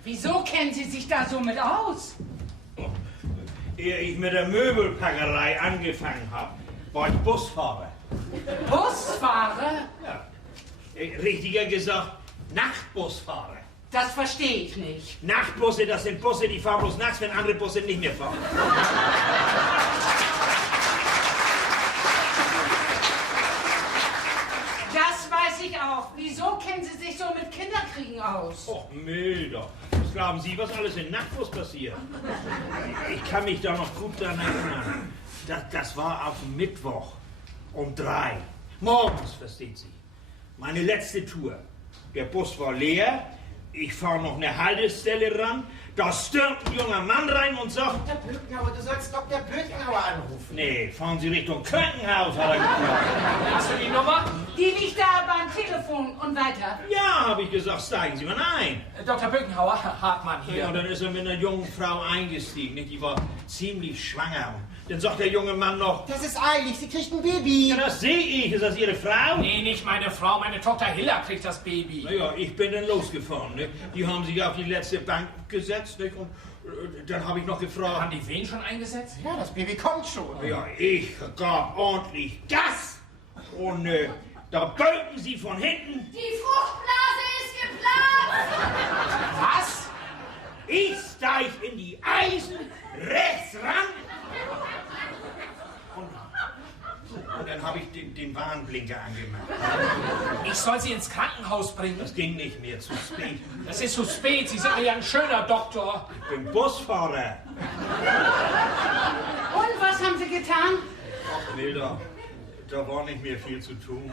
Wieso kennen Sie sich da so mit aus? Ehe ich mit der Möbelpackerei angefangen habe, war ich Busfahrer. Busfahrer? Ja. Richtiger gesagt, Nachtbusfahrer. Das verstehe ich nicht. Nachtbusse, das sind Busse, die fahren bloß nachts, wenn andere Busse nicht mehr fahren. Das weiß ich auch. Wieso kennen Sie sich so mit Kinderkriegen aus? Och, Milda. Was glauben Sie, was alles in Nachtbus passiert? Ich kann mich da noch gut daran erinnern. Das war auf Mittwoch um 3. Morgens, versteht sich. Meine letzte Tour. Der Bus war leer. Ich fahre noch eine Haltestelle ran. Da stürmt ein junger Mann rein und sagt... Dr. Bökenhauer, du sollst Dr. Bökenhauer anrufen. Nee, fahren Sie Richtung Krankenhaus, hat er gefragt. Hast du die Nummer? Die liegt da beim Telefon und weiter. Ja, habe ich gesagt, steigen Sie mal ein. Dr. Bökenhauer, Hartmann hier. Ja, und dann ist er mit einer jungen Frau eingestiegen. Nicht? Die war ziemlich schwanger. Dann sagt der junge Mann noch... Das ist eilig, sie kriegt ein Baby. Ja, das sehe ich. Ist das Ihre Frau? Nee, nicht meine Frau. Meine Tochter Hilla kriegt das Baby. Naja, ich bin dann losgefahren. Nicht? Die haben sich auf die letzte Bank gesetzt. Nicht? Und dann habe ich noch gefragt... Haben die Wehen schon eingesetzt? Ja, das Baby kommt schon. Ja, ich gab ordentlich Gas. Und da bölken sie von hinten. Die Fruchtblase ist geplatzt! Was? Ich steig in die Eisen, rechts ran. Und dann habe ich den Warnblinker angemacht. Ich soll sie ins Krankenhaus bringen. Das ging nicht mehr, zu spät. Das ist zu spät. Sie sind ja ein schöner Doktor. Ich bin Busfahrer. Und was haben Sie getan? Ach, Milda, da war nicht mehr viel zu tun.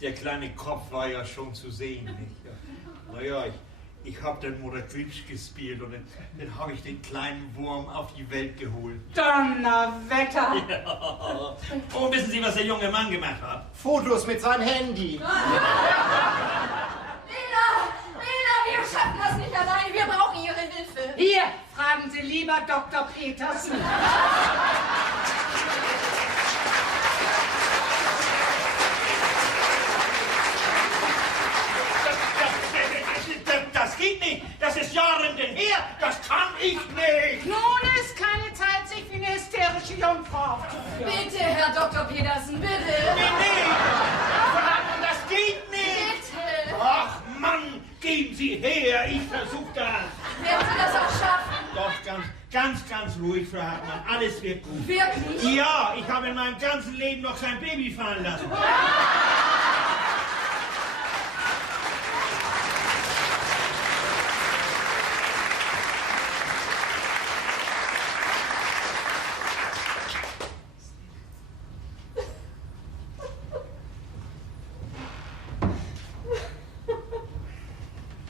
Der kleine Kopf war ja schon zu sehen. Nicht? Naja, ich habe dann Mutter Gripsch gespielt und dann habe ich den kleinen Wurm auf die Welt geholt. Donnerwetter! Ja. Und wissen Sie, was der junge Mann gemacht hat? Fotos mit seinem Handy. Lena, wir schaffen das nicht alleine. Wir brauchen Ihre Hilfe. Hier, fragen Sie lieber Dr. Petersen. Das geht nicht. Das ist Jahren her. Das kann ich nicht. Nun ist keine Zeit, sich wie eine hysterische Jungfrau aufzuführen. Bitte, Herr Dr. Petersen, bitte. Nee. Das geht nicht. Bitte. Ach Mann, geben Sie her. Ich versuche das. Werden Sie das auch schaffen? Doch, ganz ruhig, Frau Hartmann. Alles wird gut. Wirklich? Ja, ich habe in meinem ganzen Leben noch kein Baby fallen lassen.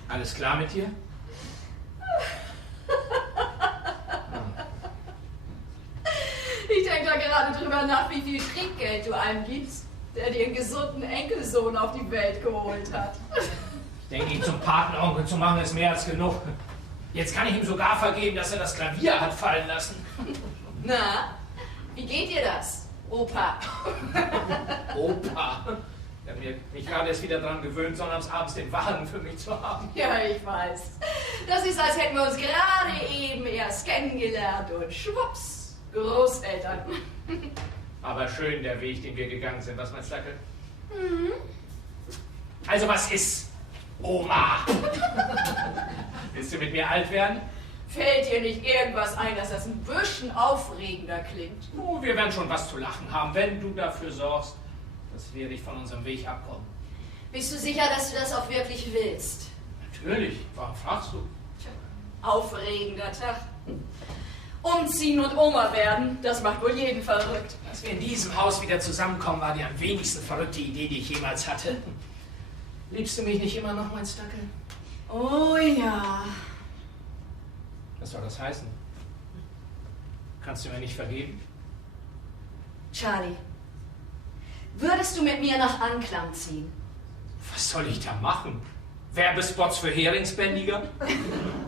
Alles klar mit dir? Ich denke da gerade drüber nach, wie viel Trinkgeld du einem gibst, der dir einen gesunden Enkelsohn auf die Welt geholt hat. Ich denke, ihn zum Patenonkel zu machen, ist mehr als genug. Jetzt kann ich ihm sogar vergeben, dass er das Klavier hat fallen lassen. Na, wie geht dir das, Opa? Opa? Ich habe mich gerade erst wieder daran gewöhnt, sonntags abends den Wagen für mich zu haben. Ja, ich weiß. Das ist, als hätten wir uns gerade eben erst kennengelernt und schwupps, Großeltern. Aber schön der Weg, den wir gegangen sind. Was meinst du, Dackel? Mhm. Also was ist, Oma? Willst du mit mir alt werden? Fällt dir nicht irgendwas ein, dass das ein bisschen aufregender klingt? Oh, wir werden schon was zu lachen haben, wenn du dafür sorgst, dass wir dich von unserem Weg abkommen. Bist du sicher, dass du das auch wirklich willst? Natürlich. Warum fragst du? Tja, aufregender Tag. Umziehen und Oma werden, das macht wohl jeden verrückt. Dass wir in diesem Haus wieder zusammenkommen, war die am wenigsten verrückte Idee, die ich jemals hatte. Liebst du mich nicht immer noch, mein Stackel? Oh ja. Was soll das heißen? Kannst du mir nicht vergeben? Charlie, würdest du mit mir nach Anklam ziehen? Was soll ich da machen? Werbespots für Heringsbändiger?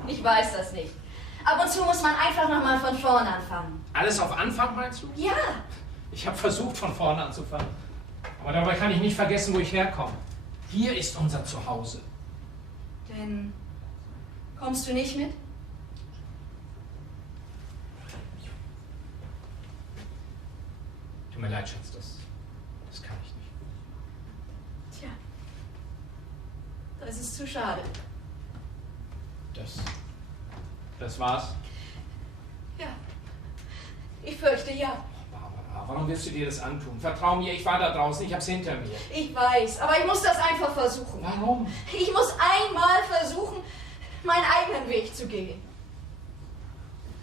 Ich weiß das nicht. Ab und zu muss man einfach nochmal von vorne anfangen. Alles auf Anfang, meinst du? Ja. Ich habe versucht, von vorne anzufangen. Aber dabei kann ich nicht vergessen, wo ich herkomme. Hier ist unser Zuhause. Denn kommst du nicht mit? Tut mir leid, Schatz, das kann ich nicht. Tja, das ist zu schade. Das war's? Ja, ich fürchte ja. Barbara, warum willst du dir das antun? Vertrau mir, ich war da draußen, ich hab's hinter mir. Ich weiß, aber ich muss das einfach versuchen. Warum? Ich muss einmal versuchen, meinen eigenen Weg zu gehen.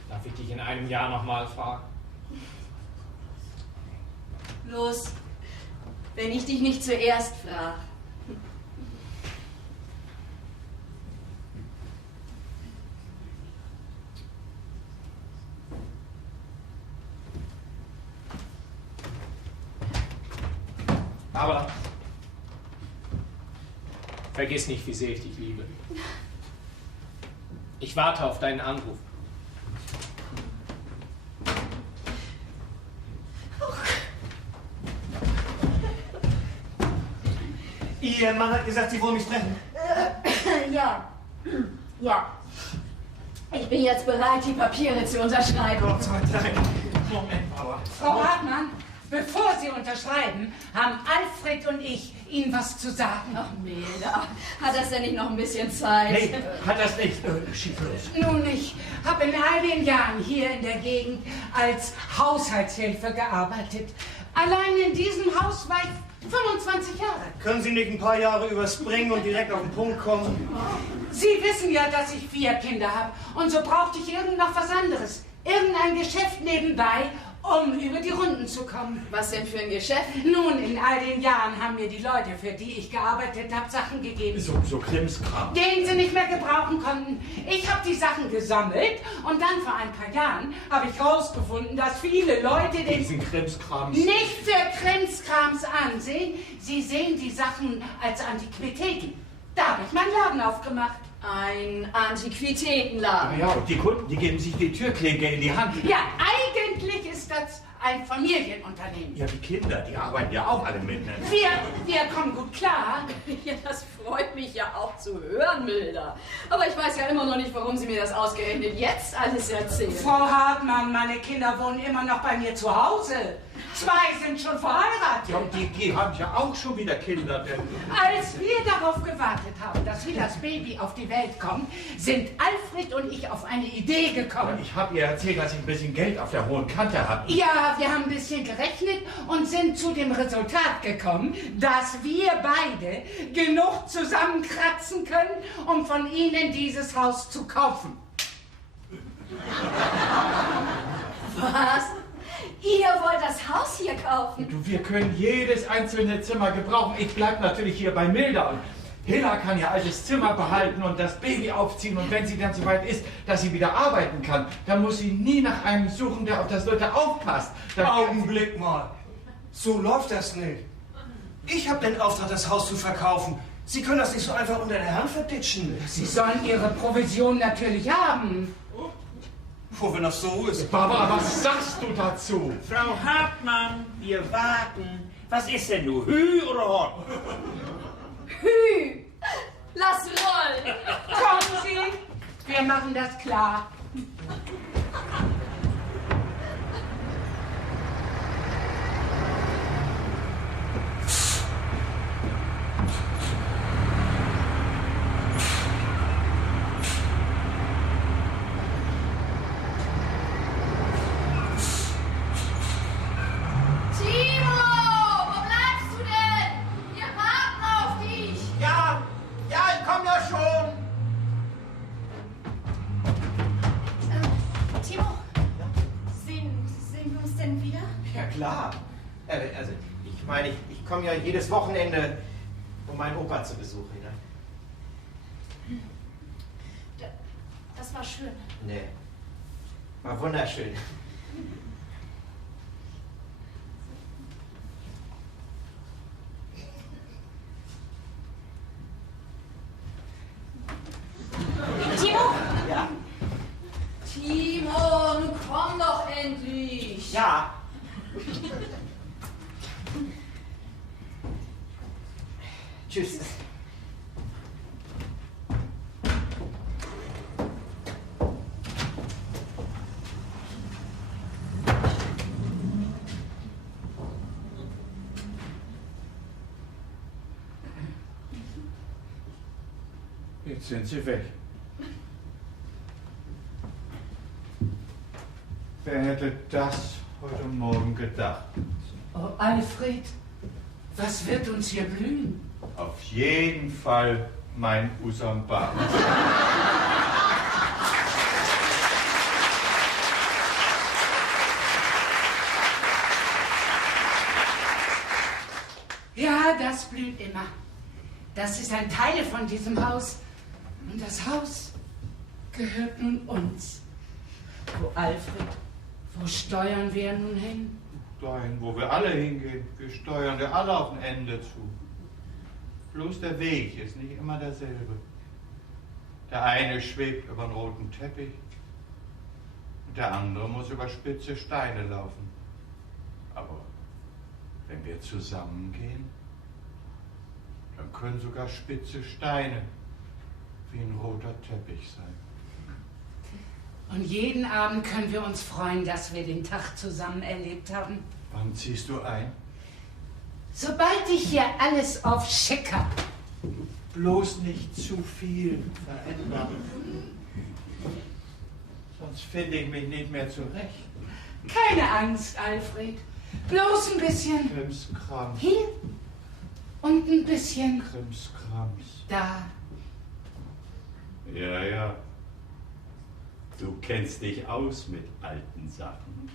Darf ich dich in einem Jahr nochmal fragen? Los, wenn ich dich nicht zuerst frage. Aber vergiss nicht, wie sehr ich dich liebe. Ich warte auf deinen Anruf. Ihr Mann hat gesagt, Sie wollen mich treffen. Ja. Ja. Ich bin jetzt bereit, die Papiere zu unterschreiben. Gott sei Dank. Moment, Bauer. Frau Hartmann, bevor Sie unterschreiben, haben Alfred und ich Ihnen was zu sagen. Ach, Milda, hat das denn nicht noch ein bisschen Zeit? Nee, hat das nicht. Schief los. Nun, ich habe in all den Jahren hier in der Gegend als Haushaltshilfe gearbeitet. Allein in diesem Haus war ich 25 Jahre. Können Sie nicht ein paar Jahre überspringen und direkt auf den Punkt kommen? Sie wissen ja, dass ich 4 Kinder habe. Und so brauchte ich irgend noch was anderes. Irgendein Geschäft nebenbei, um über die Runden zu kommen. Was denn für ein Geschäft? Nun, in all den Jahren haben mir die Leute, für die ich gearbeitet habe, Sachen gegeben. So Krimskram. Den sie nicht mehr gebrauchen konnten. Ich habe die Sachen gesammelt und dann vor ein paar Jahren habe ich herausgefunden, dass viele Leute den Diesen Krimskrams. nicht für Krimskrams ansehen. Sie sehen die Sachen als Antiquitäten. Da habe ich meinen Laden aufgemacht. Ein Antiquitätenladen. Ja, und die Kunden, die geben sich die Türklinke in die Hand. Ja, eigentlich ist das ein Familienunternehmen. Ja, die Kinder, die arbeiten ja auch alle mit. Ne? Wir kommen gut klar. Ja, das freut mich ja auch zu hören, Milda. Aber ich weiß ja immer noch nicht, warum Sie mir das ausgerechnet jetzt alles erzählen. Frau Hartmann, meine Kinder wohnen immer noch bei mir zu Hause. 2 sind schon verheiratet. Ja, und die haben ja auch schon wieder Kinder. Denn Als wir darauf gewartet haben, dass wie das Baby auf die Welt kommt, sind Alfred und ich auf eine Idee gekommen. ich habe ihr erzählt, dass ich ein bisschen Geld auf der hohen Kante habe. Ja, wir haben ein bisschen gerechnet und sind zu dem Resultat gekommen, dass wir beide genug zusammenkratzen können, um von Ihnen dieses Haus zu kaufen. Was? Ihr wollt das Haus hier kaufen? Du, wir können jedes einzelne Zimmer gebrauchen. Ich bleib natürlich hier bei Milda. Und Hilla kann ihr altes Zimmer behalten und das Baby aufziehen. Und wenn sie dann so weit ist, dass sie wieder arbeiten kann, dann muss sie nie nach einem suchen, der auf das Leute aufpasst. Dann Augenblick mal. So läuft das nicht. Ich habe den Auftrag, das Haus zu verkaufen. Sie können das nicht so einfach unter der Hand verditschen. Sie sollen Ihre Provision natürlich haben. Wenn das so ist. Barbara, was sagst du dazu? Frau Hartmann, wir warten. Was ist denn du, Hü oder Hot? Hü! Lass rollen! Kommen Sie, wir machen das klar. Ich komme ja jedes Wochenende, um meinen Opa zu besuchen. Ne? Das war schön. Nee, war wunderschön. Timo? Ja? Timo, nun komm doch endlich. Ja. Tschüss. Jetzt sind sie weg. Wer hätte das heute Morgen gedacht? Oh, Alfred, was wird uns hier blühen? Auf jeden Fall mein Usamba. Ja, das blüht immer. Das ist ein Teil von diesem Haus. Und das Haus gehört nun uns. Wo Alfred, wo steuern wir nun hin? Dahin, wo wir alle hingehen. Wir steuern ja alle auf ein Ende zu. Bloß der Weg ist nicht immer derselbe. Der eine schwebt über einen roten Teppich und der andere muss über spitze Steine laufen. Aber wenn wir zusammengehen, dann können sogar spitze Steine wie ein roter Teppich sein. Und jeden Abend können wir uns freuen, dass wir den Tag zusammen erlebt haben. Wann ziehst du ein? Sobald ich hier alles auf Schick hab. Bloß nicht zu viel verändern. Sonst finde ich mich nicht mehr zurecht. Keine Angst, Alfred. Bloß ein bisschen Krimskrams. hier und ein bisschen Krimskrams. da. Ja, ja. Du kennst dich aus mit alten Sachen.